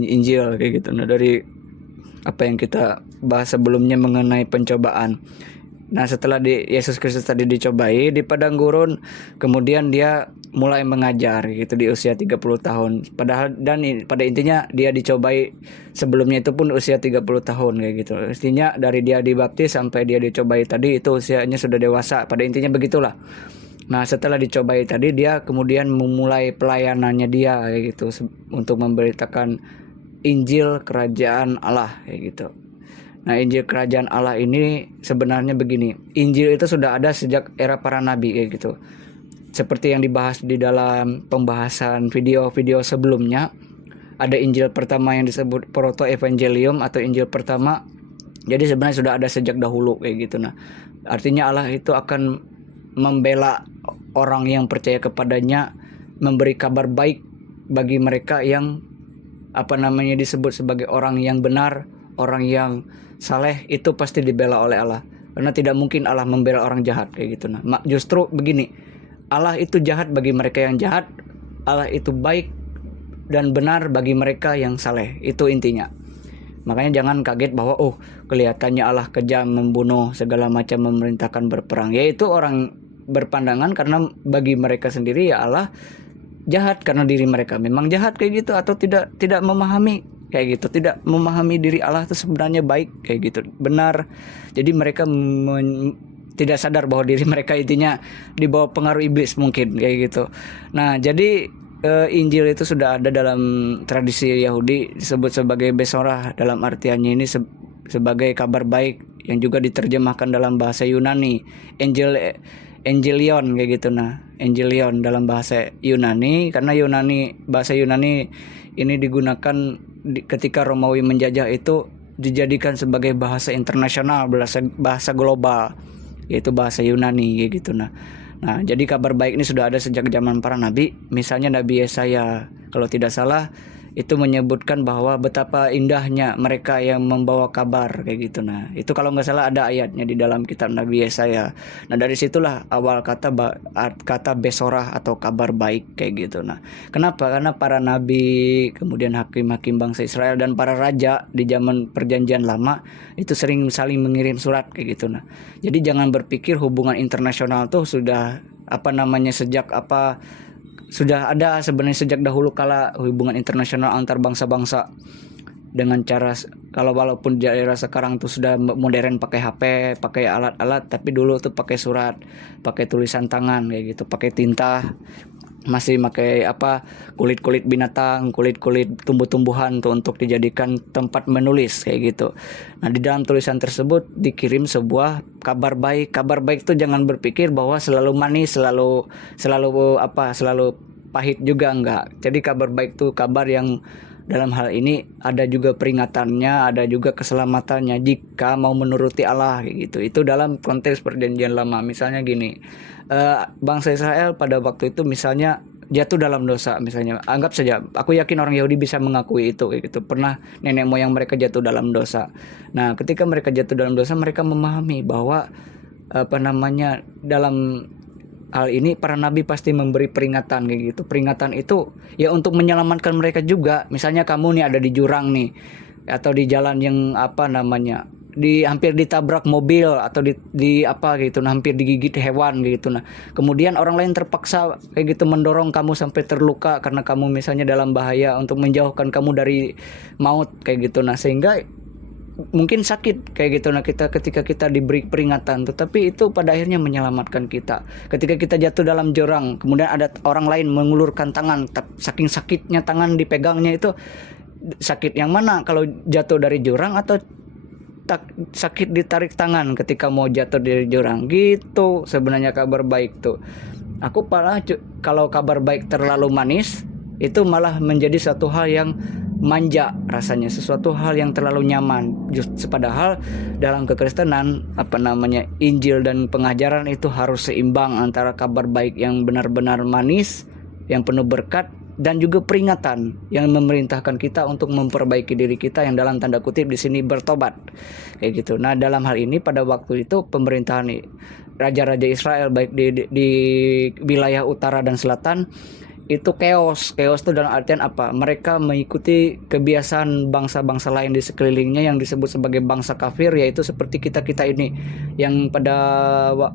Injil kayak gitu. Nah, dari apa yang kita bahas sebelumnya mengenai pencobaan. Nah, setelah Yesus Kristus tadi dicobai di padang gurun, kemudian dia mulai mengajar gitu di usia 30 tahun. Padahal pada intinya dia dicobai sebelumnya itu pun usia 30 tahun kayak gitu. Artinya dari dia dibaptis sampai dia dicobai tadi itu usianya sudah dewasa. Pada intinya begitulah. Nah, setelah dicobai tadi dia kemudian memulai pelayanannya dia kayak gitu untuk memberitakan Injil Kerajaan Allah kayak gitu. Nah, Injil Kerajaan Allah ini sebenarnya begini. Injil itu sudah ada sejak era para nabi kayak gitu. Seperti yang dibahas di dalam pembahasan video-video sebelumnya, ada Injil pertama yang disebut Proto Evangelium atau Injil pertama. Jadi sebenarnya sudah ada sejak dahulu kayak gitu. Nah, artinya Allah itu akan membela orang yang percaya kepadanya, memberi kabar baik bagi mereka yang disebut sebagai orang yang benar, orang yang saleh, itu pasti dibela oleh Allah. Karena tidak mungkin Allah membela orang jahat kayak gitu. Nah, justru begini, Allah itu jahat bagi mereka yang jahat, Allah itu baik dan benar bagi mereka yang saleh. Itu intinya. Makanya jangan kaget bahwa kelihatannya Allah kejam, membunuh, segala macam, memerintahkan berperang. Yaitu orang berpandangan karena bagi mereka sendiri ya Allah jahat karena diri mereka memang jahat kayak gitu, atau tidak memahami kayak gitu, tidak memahami diri Allah itu sebenarnya baik kayak gitu, benar. Jadi mereka tidak sadar bahwa diri mereka intinya di bawah pengaruh iblis mungkin kayak gitu. Nah, jadi Injil itu sudah ada dalam tradisi Yahudi, disebut sebagai Besorah, dalam artiannya ini sebagai kabar baik, yang juga diterjemahkan dalam bahasa Yunani Angelion kayak gitu. Nah, Angelion dalam bahasa Yunani, karena bahasa Yunani ini digunakan ketika Romawi menjajah, itu dijadikan sebagai bahasa internasional, bahasa global, yaitu bahasa Yunani kayak gitu. Nah, jadi kabar baik ini sudah ada sejak zaman para nabi. Misalnya Nabi Yesaya kalau tidak salah itu menyebutkan bahwa betapa indahnya mereka yang membawa kabar kayak gitu. Nah, itu kalau nggak salah ada ayatnya di dalam kitab Nabi Yesaya. Nah, dari situlah awal kata Besorah atau kabar baik kayak gitu. Nah, kenapa? Karena para nabi, kemudian hakim-hakim bangsa Israel dan para raja di zaman perjanjian lama itu sering saling mengirim surat kayak gitu. Nah, jadi jangan berpikir hubungan internasional tuh sudah sudah ada sebenarnya sejak dahulu kala hubungan internasional antar bangsa-bangsa dengan cara walaupun di era sekarang tuh sudah modern pakai HP, pakai alat-alat, tapi dulu tuh pakai surat, pakai tulisan tangan kayak gitu, pakai tinta, masih pakai kulit-kulit binatang, kulit-kulit tumbuh-tumbuhan tuh untuk dijadikan tempat menulis kayak gitu. Nah, di dalam tulisan tersebut dikirim sebuah kabar baik. Kabar baik tuh jangan berpikir bahwa selalu manis, selalu pahit juga, enggak. Jadi kabar baik tuh kabar yang dalam hal ini ada juga peringatannya, ada juga keselamatannya jika mau menuruti Allah kayak gitu. Itu dalam konteks perjanjian lama. Misalnya gini, bangsa Israel pada waktu itu misalnya jatuh dalam dosa, misalnya anggap saja, aku yakin orang Yahudi bisa mengakui itu kayak gitu, pernah nenek moyang mereka jatuh dalam dosa. Nah, ketika mereka jatuh dalam dosa, mereka memahami bahwa dalam hal ini para nabi pasti memberi peringatan kayak gitu. Peringatan itu ya untuk menyelamatkan mereka juga. Misalnya kamu nih ada di jurang nih, atau di jalan yang hampir ditabrak mobil, atau di gitu, hampir digigit hewan gitu. Nah, kemudian orang lain terpaksa kayak gitu mendorong kamu sampai terluka karena kamu misalnya dalam bahaya, untuk menjauhkan kamu dari maut kayak gitu. Nah, sehingga mungkin sakit kayak gitu. Nah, ketika kita diberi peringatan, tetapi itu pada akhirnya menyelamatkan kita. Ketika kita jatuh dalam jurang, kemudian ada orang lain mengulurkan tangan, saking sakitnya tangan dipegangnya, itu sakit yang mana? Kalau jatuh dari jurang atau sakit ditarik tangan ketika mau jatuh dari jurang gitu. Sebenarnya kabar baik tuh, aku kalau kabar baik terlalu manis, itu malah menjadi satu hal yang manja rasanya, sesuatu hal yang terlalu nyaman. Padahal dalam kekristenan Injil dan pengajaran itu harus seimbang antara kabar baik yang benar-benar manis, yang penuh berkat, dan juga peringatan yang memerintahkan kita untuk memperbaiki diri kita yang dalam tanda kutip di sini bertobat, kayak gitu. Nah, dalam hal ini pada waktu itu pemerintahan raja-raja Israel baik di wilayah utara dan selatan itu chaos itu dalam artian apa? Mereka mengikuti kebiasaan bangsa-bangsa lain di sekelilingnya yang disebut sebagai bangsa kafir, yaitu seperti kita ini yang pada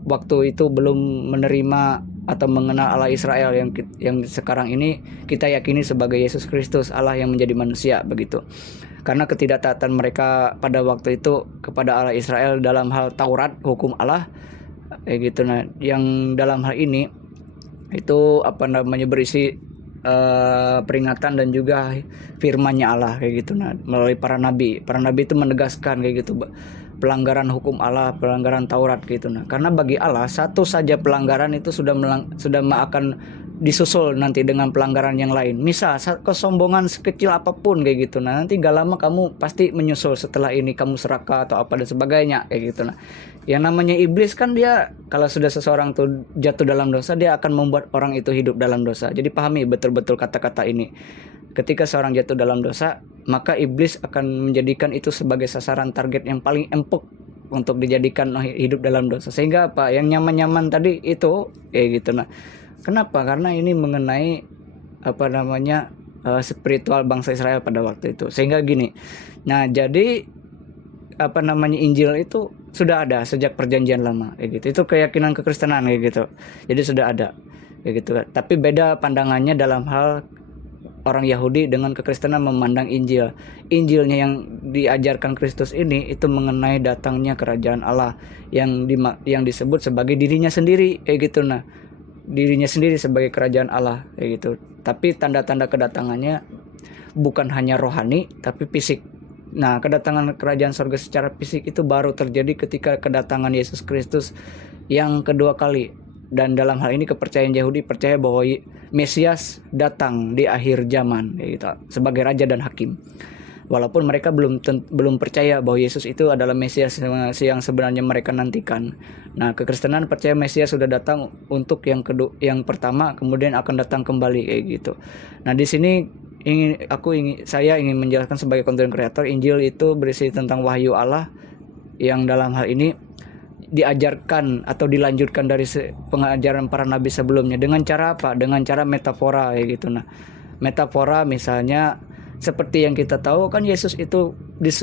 waktu itu belum menerima atau mengenal Allah Israel yang sekarang ini kita yakini sebagai Yesus Kristus, Allah yang menjadi manusia, begitu. Karena ketidaktaatan mereka pada waktu itu kepada Allah Israel dalam hal Taurat, hukum Allah, kayak gitu. Nah, yang dalam hal ini itu berisi peringatan dan juga firman-Nya Allah, kayak gitu. Nah, melalui para nabi itu menegaskan kayak gitu pelanggaran hukum Allah, pelanggaran Taurat gitu. Nah, karena bagi Allah satu saja pelanggaran itu sudah akan disusul nanti dengan pelanggaran yang lain. Misal kesombongan sekecil apapun kayak gitu. Nah, nanti gak lama kamu pasti menyusul setelah ini, kamu serakah atau apa dan sebagainya kayak gitu. Nah, yang namanya iblis kan dia kalau sudah seseorang tuh jatuh dalam dosa, dia akan membuat orang itu hidup dalam dosa. Jadi pahami betul-betul kata-kata ini. Ketika seorang jatuh dalam dosa, maka iblis akan menjadikan itu sebagai sasaran target yang paling empuk untuk dijadikan hidup dalam dosa. Sehingga apa? Yang nyaman-nyaman tadi itu kayak gitu. Nah, kenapa? Karena ini mengenai spiritual bangsa Israel pada waktu itu. Sehingga gini. Nah, jadi Injil itu sudah ada sejak perjanjian lama kayak gitu. Itu keyakinan kekristenan kayak gitu. Jadi sudah ada kayak gitu. Tapi beda pandangannya dalam hal orang Yahudi dengan kekristenan memandang Injil. Injilnya yang diajarkan Kristus ini itu mengenai datangnya kerajaan Allah yang disebut sebagai dirinya sendiri kayak gitu. Nah, dirinya sendiri sebagai kerajaan Allah kayak gitu. Tapi tanda-tanda kedatangannya bukan hanya rohani tapi fisik. Nah, kedatangan kerajaan surga secara fisik itu baru terjadi ketika kedatangan Yesus Kristus yang kedua kali. Dan dalam hal ini kepercayaan Yahudi percaya bahwa Mesias datang di akhir zaman gitu, sebagai raja dan hakim. Walaupun mereka belum percaya bahwa Yesus itu adalah Mesias yang sebenarnya mereka nantikan. Nah, kekristenan percaya Mesias sudah datang untuk yang pertama, kemudian akan datang kembali kayak gitu. Nah, di sini saya ingin menjelaskan sebagai content creator, Injil itu berisi tentang wahyu Allah yang dalam hal ini diajarkan atau dilanjutkan dari pengajaran para nabi sebelumnya dengan cara apa? Dengan cara metafora kayak gitu. Nah, metafora misalnya seperti yang kita tahu kan Yesus itu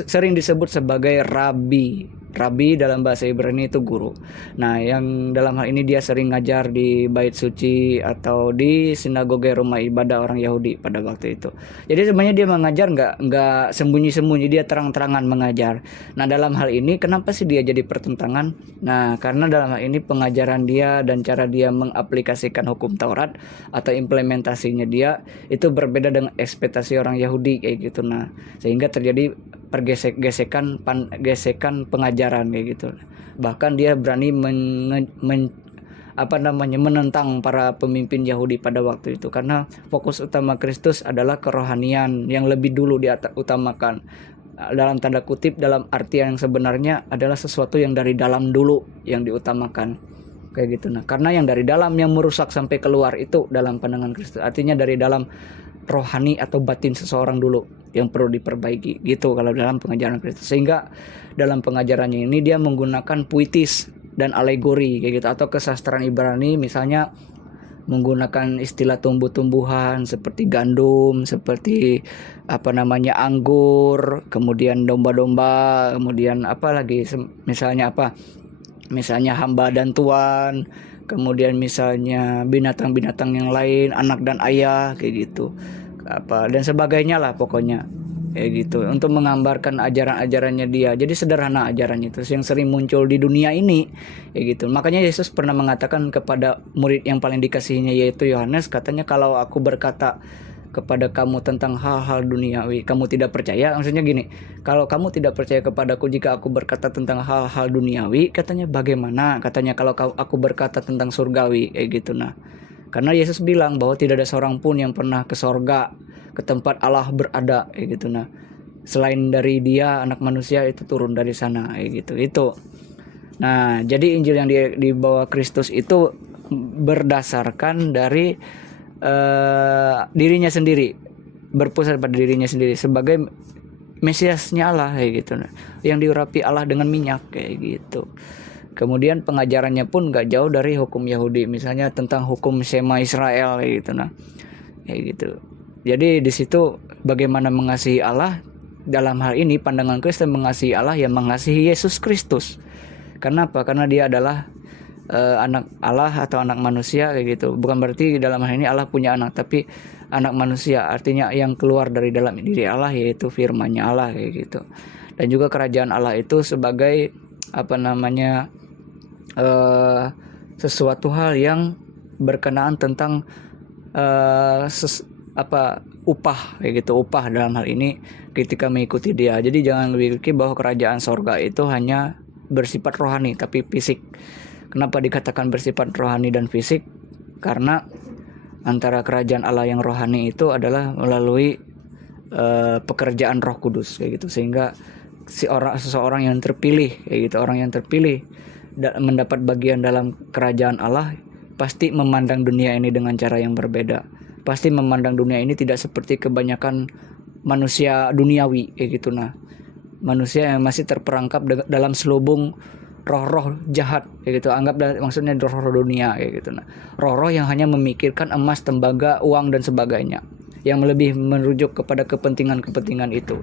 sering disebut sebagai rabi. Rabi dalam bahasa Ibrani itu guru. Nah, yang dalam hal ini dia sering ngajar di bait suci atau di sinagoge rumah ibadah orang Yahudi pada waktu itu. Jadi sebenarnya dia mengajar nggak sembunyi-sembunyi, dia terang-terangan mengajar. Nah, dalam hal ini kenapa sih dia jadi pertentangan? Nah, karena dalam hal ini pengajaran dia dan cara dia mengaplikasikan hukum Taurat atau implementasinya dia itu berbeda dengan ekspektasi orang Yahudi kayak gitu. Nah, sehingga terjadi gesekan pengajaran kayak gitu. Bahkan dia berani menentang para pemimpin Yahudi pada waktu itu, karena fokus utama Kristus adalah kerohanian yang lebih dulu diutamakan. Dalam tanda kutip, dalam artian yang sebenarnya adalah sesuatu yang dari dalam dulu yang diutamakan kayak gitu. Nah, karena yang dari dalam yang merusak sampai keluar itu dalam pandangan Kristus, artinya dari dalam rohani atau batin seseorang dulu yang perlu diperbaiki gitu kalau dalam pengajaran Kristus. Sehingga dalam pengajarannya ini dia menggunakan puitis dan alegori kayak gitu, atau kesastraan Ibrani, misalnya menggunakan istilah tumbuh-tumbuhan seperti gandum, seperti anggur, kemudian domba-domba, kemudian misalnya hamba dan tuan, kemudian misalnya binatang-binatang yang lain, anak dan ayah kayak gitu, dan sebagainya lah pokoknya kayak gitu, untuk menggambarkan ajaran-ajarannya dia. Jadi sederhana ajarannya itu yang sering muncul di dunia ini kayak gitu. Makanya Yesus pernah mengatakan kepada murid yang paling dikasihinya yaitu Yohanes, katanya, kalau aku berkata kepada kamu tentang hal-hal duniawi, kamu tidak percaya. Maksudnya gini, kalau kamu tidak percaya kepadaku jika aku berkata tentang hal-hal duniawi, katanya bagaimana? Katanya kalau aku berkata tentang surgawi kayak gitu. Nah, Karena Yesus bilang bahwa tidak ada seorang pun yang pernah ke sorga, ke tempat Allah berada, kayak gitu. Nah, selain dari Dia, anak manusia itu turun dari sana, kayak gitu. Itu. Nah, jadi Injil yang dibawa Kristus itu berdasarkan dari dirinya sendiri, berpusat pada dirinya sendiri sebagai Mesiasnya Allah, kayak gitu. Nah, yang diurapi Allah dengan minyak, kayak gitu. Kemudian pengajarannya pun gak jauh dari hukum Yahudi, misalnya tentang hukum Shema Israel, kayak gitu. Nah, kayak gitu. Jadi di situ bagaimana mengasihi Allah. Dalam hal ini pandangan Kristen mengasihi Allah yang mengasihi Yesus Kristus. Karena apa? Karena Dia adalah anak Allah atau anak manusia, kayak gitu. Bukan berarti dalam hal ini Allah punya anak, tapi anak manusia artinya yang keluar dari dalam diri Allah, yaitu firman-Nya Allah, kayak gitu. Dan juga kerajaan Allah itu sebagai sesuatu hal yang berkenaan tentang upah, kayak gitu. Upah dalam hal ini ketika mengikuti Dia. Jadi jangan berpikir bahwa kerajaan sorga itu hanya bersifat rohani tapi fisik. Kenapa dikatakan bersifat rohani dan fisik? Karena antara kerajaan Allah yang rohani itu adalah melalui pekerjaan Roh Kudus, kayak gitu. Sehingga seseorang yang terpilih, kayak gitu, orang yang terpilih mendapat bagian dalam kerajaan Allah, pasti memandang dunia ini dengan cara yang berbeda. Pasti memandang dunia ini tidak seperti kebanyakan manusia duniawi, kayak gitu. Nah, manusia yang masih terperangkap dalam selubung roh-roh jahat, kayak gitu. Maksudnya roh-roh dunia, kayak gitu. Nah, roh-roh yang hanya memikirkan emas, tembaga, uang dan sebagainya, yang lebih merujuk kepada kepentingan-kepentingan itu.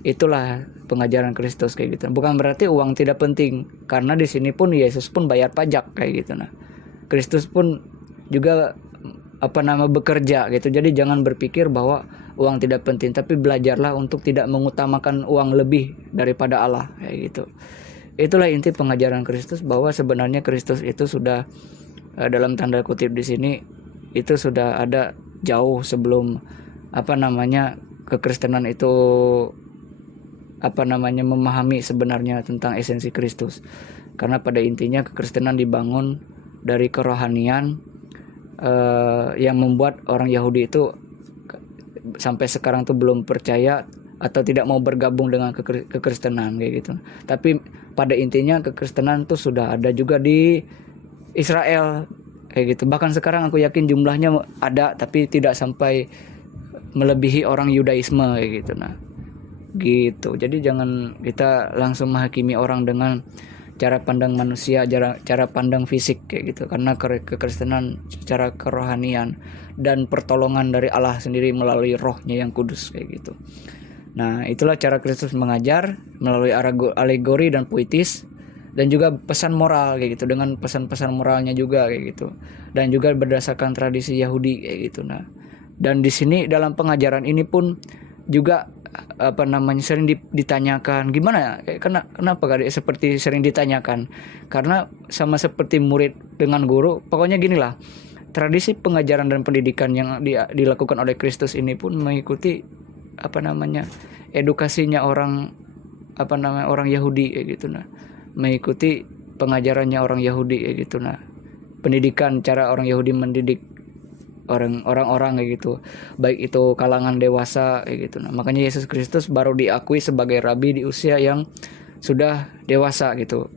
Itulah pengajaran Kristus, kayak gitu. Bukan berarti uang tidak penting, karena di sini pun Yesus pun bayar pajak, kayak gitu. Nah, Kristus pun juga bekerja, gitu. Jadi jangan berpikir bahwa uang tidak penting, tapi belajarlah untuk tidak mengutamakan uang lebih daripada Allah, kayak gitu. Itulah inti pengajaran Kristus, bahwa sebenarnya Kristus itu sudah dalam tanda kutip di sini itu sudah ada jauh sebelum kekristenan itu memahami sebenarnya tentang esensi Kristus. Karena pada intinya kekristenan dibangun dari kerohanian yang membuat orang Yahudi itu sampai sekarang tuh belum percaya atau tidak mau bergabung dengan kekristenan, kayak gitu. Tapi pada intinya kekristenan tuh sudah ada juga di Israel, kayak gitu. Bahkan sekarang aku yakin jumlahnya ada, tapi tidak sampai melebihi orang Yudaisme, kayak gitu. Nah, gitu. Jadi jangan kita langsung menghakimi orang dengan cara pandang manusia, cara pandang fisik, kayak gitu. Karena kekristenan secara kerohanian dan pertolongan dari Allah sendiri melalui Roh-Nya yang kudus, kayak gitu. Nah, itulah cara Kristus mengajar melalui alegori dan puitis, dan juga pesan moral, kayak gitu, dengan pesan-pesan moralnya juga, kayak gitu. Dan juga berdasarkan tradisi Yahudi, kayak gitu. Nah, dan di sini dalam pengajaran ini pun juga sering ditanyakan, gimana ya? Kenapa seperti sering ditanyakan? Karena sama seperti murid dengan guru, pokoknya ginilah. Tradisi pengajaran dan pendidikan yang dilakukan oleh Kristus ini pun mengikuti edukasinya orang Yahudi, kayak gitu. Nah, mengikuti pengajarannya orang Yahudi, kayak gitu. Nah, pendidikan, cara orang Yahudi mendidik orang-orang, kayak gitu, baik itu kalangan dewasa, kayak gitu. Nah, makanya Yesus Kristus baru diakui sebagai rabi di usia yang sudah dewasa, gitu.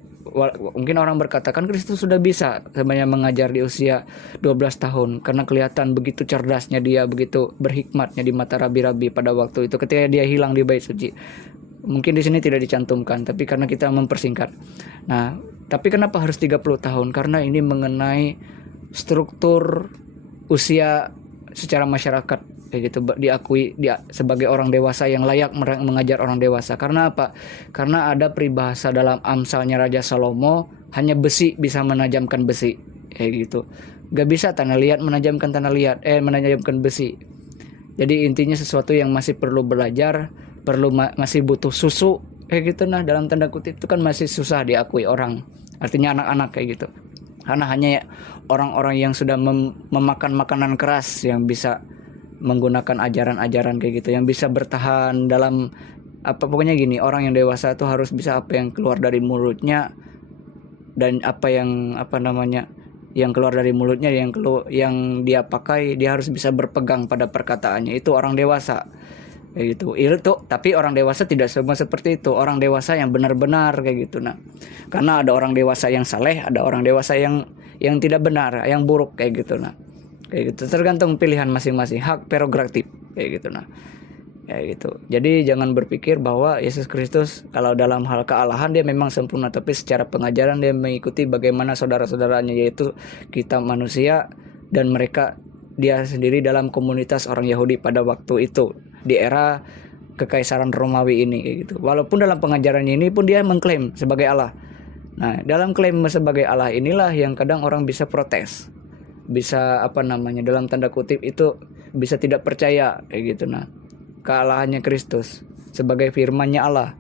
Mungkin orang berkata, kan Kristus sudah bisa sebenarnya mengajar di usia 12 tahun karena kelihatan begitu cerdasnya dia, begitu berhikmatnya di mata rabi-rabi pada waktu itu ketika dia hilang di bait suci. Mungkin di sini tidak dicantumkan, tapi karena kita mempersingkat. Nah, tapi kenapa harus 30 tahun? Karena ini mengenai struktur usia secara masyarakat, kayak gitu, diakui dia sebagai orang dewasa yang layak mengajar orang dewasa. Karena apa? Karena ada peribahasa dalam Amsalnya Raja Salomo, hanya besi bisa menajamkan besi, kayak gitu. Gak bisa tanah liat menajamkan menajamkan besi. Jadi intinya sesuatu yang masih perlu belajar, masih butuh susu, kayak gitu. Nah, dalam tanda kutip itu kan masih susah diakui orang, artinya anak-anak, kayak gitu. Karena hanya orang-orang yang sudah memakan makanan keras yang bisa menggunakan ajaran-ajaran, kayak gitu, yang bisa bertahan dalam pokoknya gini, orang yang dewasa itu harus bisa apa yang keluar dari mulutnya dan apa yang yang keluar dari mulutnya, yang dia pakai, dia harus bisa berpegang pada perkataannya. Itu orang dewasa. Kayak gitu. Itu tapi orang dewasa tidak semua seperti itu. Orang dewasa yang benar-benar kayak gitu. Nah, karena ada orang dewasa yang saleh, ada orang dewasa yang tidak benar, yang buruk kayak gitu. Nah, kayak gitu. Tergantung pilihan masing-masing, hak prerogatif kayak gitu. Nah, kayak gitu. Jadi jangan berpikir bahwa Yesus Kristus kalau dalam hal kealahan dia memang sempurna, tapi secara pengajaran dia mengikuti bagaimana saudara-saudaranya, yaitu kita manusia dan mereka, dia sendiri dalam komunitas orang Yahudi pada waktu itu di era kekaisaran Romawi ini kayak gitu. Walaupun dalam pengajarannya ini pun dia mengklaim sebagai Allah. Nah, dalam klaim sebagai Allah inilah yang kadang orang bisa protes. Bisa dalam tanda kutip itu bisa tidak percaya kayak gitu. Nah, kealahannya Kristus sebagai firman-Nya Allah.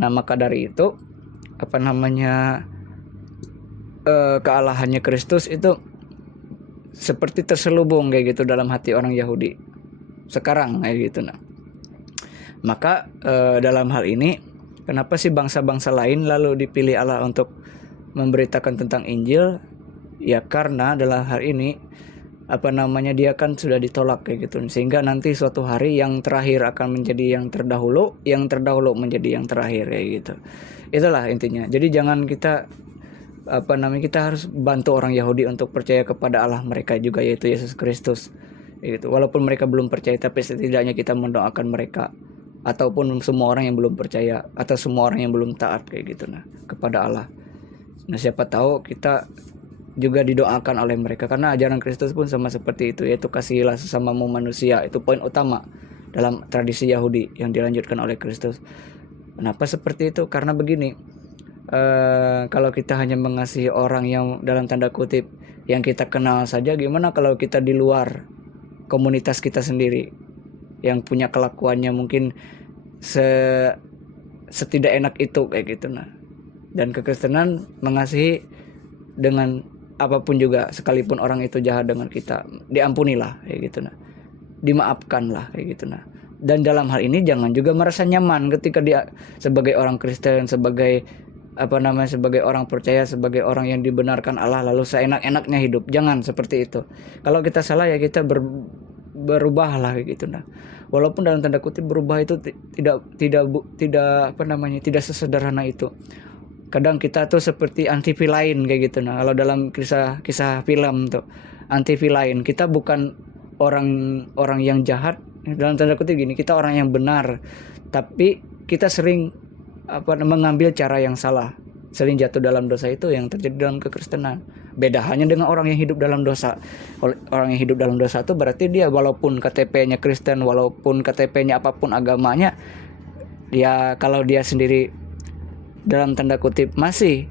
Nah, maka dari itu kealahannya Kristus itu seperti terselubung kayak gitu dalam hati orang Yahudi sekarang kayak gitu. Nah, maka dalam hal ini kenapa sih bangsa-bangsa lain lalu dipilih Allah untuk memberitakan tentang Injil? Ya karena dalam hal ini dia kan sudah ditolak kayak gitu, sehingga nanti suatu hari yang terakhir akan menjadi yang terdahulu menjadi yang terakhir kayak gitu. Itulah intinya. Jadi jangan kita kita harus bantu orang Yahudi untuk percaya kepada Allah mereka juga, yaitu Yesus Kristus. Gitu. Walaupun mereka belum percaya, tapi setidaknya kita mendoakan mereka, ataupun semua orang yang belum percaya atau semua orang yang belum taat kayak gitu kepada Allah. Nah, siapa tahu kita juga didoakan oleh mereka, karena ajaran Kristus pun sama seperti itu, yaitu kasihilah sesamamu manusia. Itu poin utama dalam tradisi Yahudi yang dilanjutkan oleh Kristus. Kenapa seperti itu? Karena begini, kalau kita hanya mengasihi orang yang dalam tanda kutip yang kita kenal saja, gimana kalau kita di luar komunitas kita sendiri yang punya kelakuannya mungkin setidak enak itu kayak gitu. Nah, dan kekristenan mengasihi dengan apapun juga, sekalipun orang itu jahat dengan kita, diampunilah kayak gitu. Nah, dimaafkanlah kayak gitu. Nah, dan dalam hal ini jangan juga merasa nyaman ketika dia sebagai orang Kristen, sebagai sebagai orang percaya, sebagai orang yang dibenarkan Allah, lalu seenak-enaknya hidup. Jangan seperti itu. Kalau kita salah ya kita berubahlah kayak gitu. Nah, walaupun dalam tanda kutip berubah itu tidak sesederhana itu. Kadang kita tuh seperti anti villain kayak gitu. Nah, kalau dalam kisah film tuh anti villain, kita bukan orang yang jahat dalam tanda kutip gini, kita orang yang benar, tapi kita sering mengambil cara yang salah, sering jatuh dalam dosa. Itu yang terjadi dalam kekristenan. Beda hanya dengan orang yang hidup dalam dosa. Orang yang hidup dalam dosa itu berarti dia walaupun KTP-nya Kristen, walaupun KTP-nya apapun agamanya, ya kalau dia sendiri dalam tanda kutip masih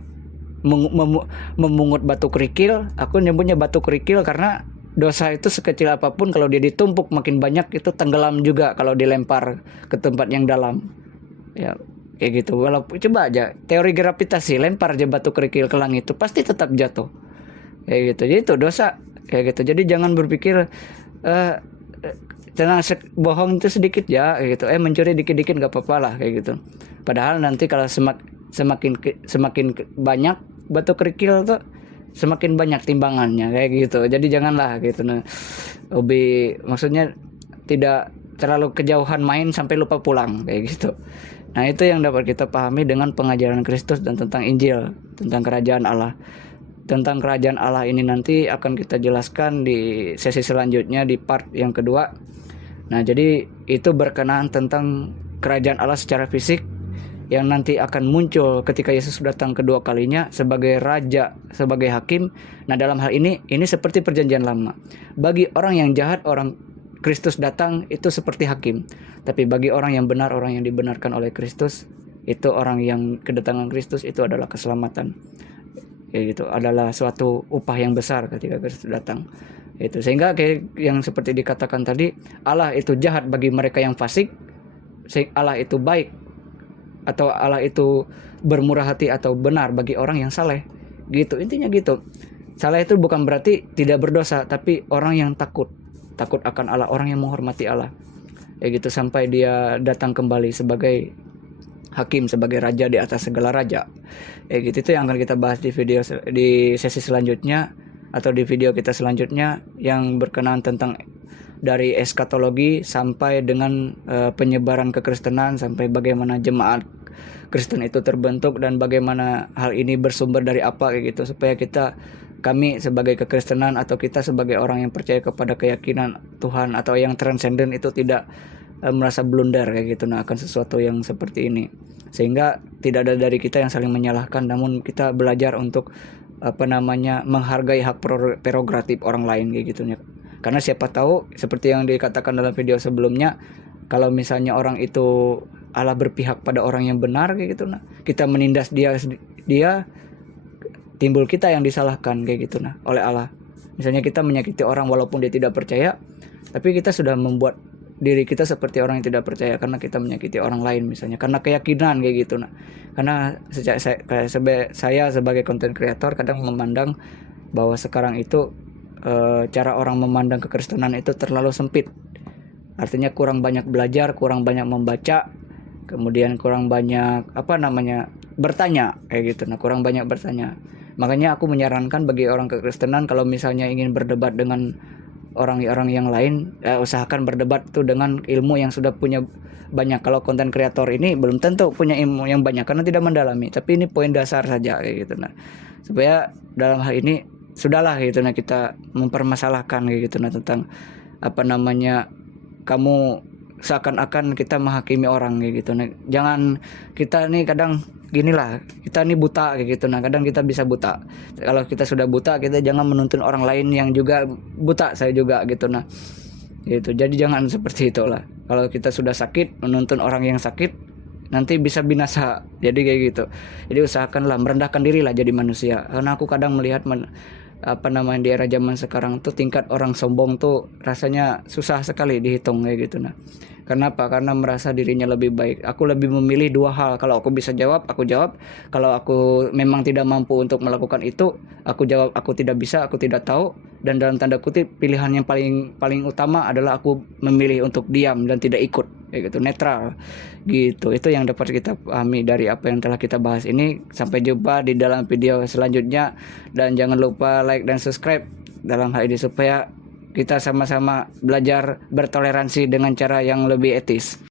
memungut batu kerikil. Aku nyebutnya batu kerikil karena dosa itu sekecil apapun kalau dia ditumpuk makin banyak itu tenggelam juga kalau dilempar ke tempat yang dalam. Ya kayak gitu. Walaupun coba aja teori gravitasi, lempar aja batu kerikil ke langit itu pasti tetap jatuh. Kayak gitu. Jadi itu dosa kayak gitu. Jadi jangan berpikir bohong itu sedikit ya kayak gitu. Mencuri dikit-dikit enggak apa-apa lah kayak gitu. Padahal nanti kalau semakin banyak batu kerikil tuh semakin banyak timbangannya kayak gitu. Jadi janganlah gitu. Nah, maksudnya tidak terlalu kejauhan main sampai lupa pulang kayak gitu. Nah, itu yang dapat kita pahami dengan pengajaran Kristus dan tentang Injil, tentang kerajaan Allah. Tentang kerajaan Allah ini nanti akan kita jelaskan di sesi selanjutnya di part yang kedua. Nah, jadi itu berkenaan tentang kerajaan Allah secara fisik yang nanti akan muncul ketika Yesus datang kedua kalinya sebagai raja, sebagai hakim. Nah, dalam hal ini seperti perjanjian lama. Bagi orang yang jahat, orang Kristus datang itu seperti hakim. Tapi bagi orang yang benar, orang yang dibenarkan oleh Kristus, itu orang yang kedatangan Kristus itu adalah keselamatan. Kayak gitu, adalah suatu upah yang besar ketika Kristus datang. Itu sehingga kayak yang seperti dikatakan tadi, Allah itu jahat bagi mereka yang fasik, Allah itu baik atau Allah itu bermurah hati atau benar bagi orang yang saleh. Gitu, intinya gitu. Saleh itu bukan berarti tidak berdosa, tapi orang yang takut akan Allah, orang yang menghormati Allah. Ya gitu, sampai dia datang kembali sebagai hakim, sebagai raja di atas segala raja. Ya gitu, itu yang akan kita bahas di sesi selanjutnya. atau di video kita selanjutnya yang berkenaan tentang dari eskatologi sampai dengan penyebaran kekristenan, sampai bagaimana jemaat Kristen itu terbentuk dan bagaimana hal ini bersumber dari apa kayak gitu, supaya kami sebagai kekristenan atau kita sebagai orang yang percaya kepada keyakinan Tuhan atau yang transenden itu tidak merasa blunder kayak gitu akan sesuatu yang seperti ini, sehingga tidak ada dari kita yang saling menyalahkan, namun kita belajar untuk menghargai hak prerogatif orang lain kayak gitu. Karena siapa tahu seperti yang dikatakan dalam video sebelumnya, kalau misalnya orang itu Allah berpihak pada orang yang benar kayak gitu, kita menindas dia timbul kita yang disalahkan kayak gitu oleh Allah. Misalnya kita menyakiti orang walaupun dia tidak percaya, tapi kita sudah membuat diri kita seperti orang yang tidak percaya karena kita menyakiti orang lain, misalnya karena keyakinan kayak gitu. Karena saya sebagai content creator kadang memandang bahwa sekarang itu cara orang memandang kekristenan itu terlalu sempit. Artinya kurang banyak belajar, kurang banyak membaca, kemudian kurang banyak bertanya kayak gitu. Kurang banyak bertanya. Makanya aku menyarankan bagi orang kekristenan, kalau misalnya ingin berdebat dengan orang-orang yang lain, usahakan berdebat tuh dengan ilmu yang sudah punya banyak. Kalau konten kreator ini belum tentu punya ilmu yang banyak karena tidak mendalami, tapi ini poin dasar saja kayak gitu. Supaya dalam hal ini sudahlah gitu kita mempermasalahkan kayak gitu tentang kamu seakan-akan kita menghakimi orang kayak gitu. Jangan kita nih kadang ginilah, kita nih buta kayak gitu. Kadang kita bisa buta. Kalau kita sudah buta, kita jangan menuntun orang lain yang juga buta, saya juga gitu gitu. Jadi jangan seperti itulah. Kalau kita sudah sakit, menuntun orang yang sakit, nanti bisa binasa. Jadi kayak gitu. Jadi usahakanlah merendahkan diri lah jadi manusia. Karena aku kadang melihat di era zaman sekarang tuh tingkat orang sombong tuh rasanya susah sekali dihitung kayak gitu. Kenapa? Karena merasa dirinya lebih baik. Aku lebih memilih dua hal. Kalau aku bisa jawab, aku jawab. Kalau aku memang tidak mampu untuk melakukan itu, aku jawab aku tidak bisa, aku tidak tahu. Dan dalam tanda kutip, pilihan yang paling utama adalah aku memilih untuk diam dan tidak ikut, kayak gitu, netral gitu. Itu yang dapat kita pahami dari apa yang telah kita bahas ini. Sampai jumpa di dalam video selanjutnya, dan jangan lupa like dan subscribe dalam hal ini supaya kita sama-sama belajar bertoleransi dengan cara yang lebih etis.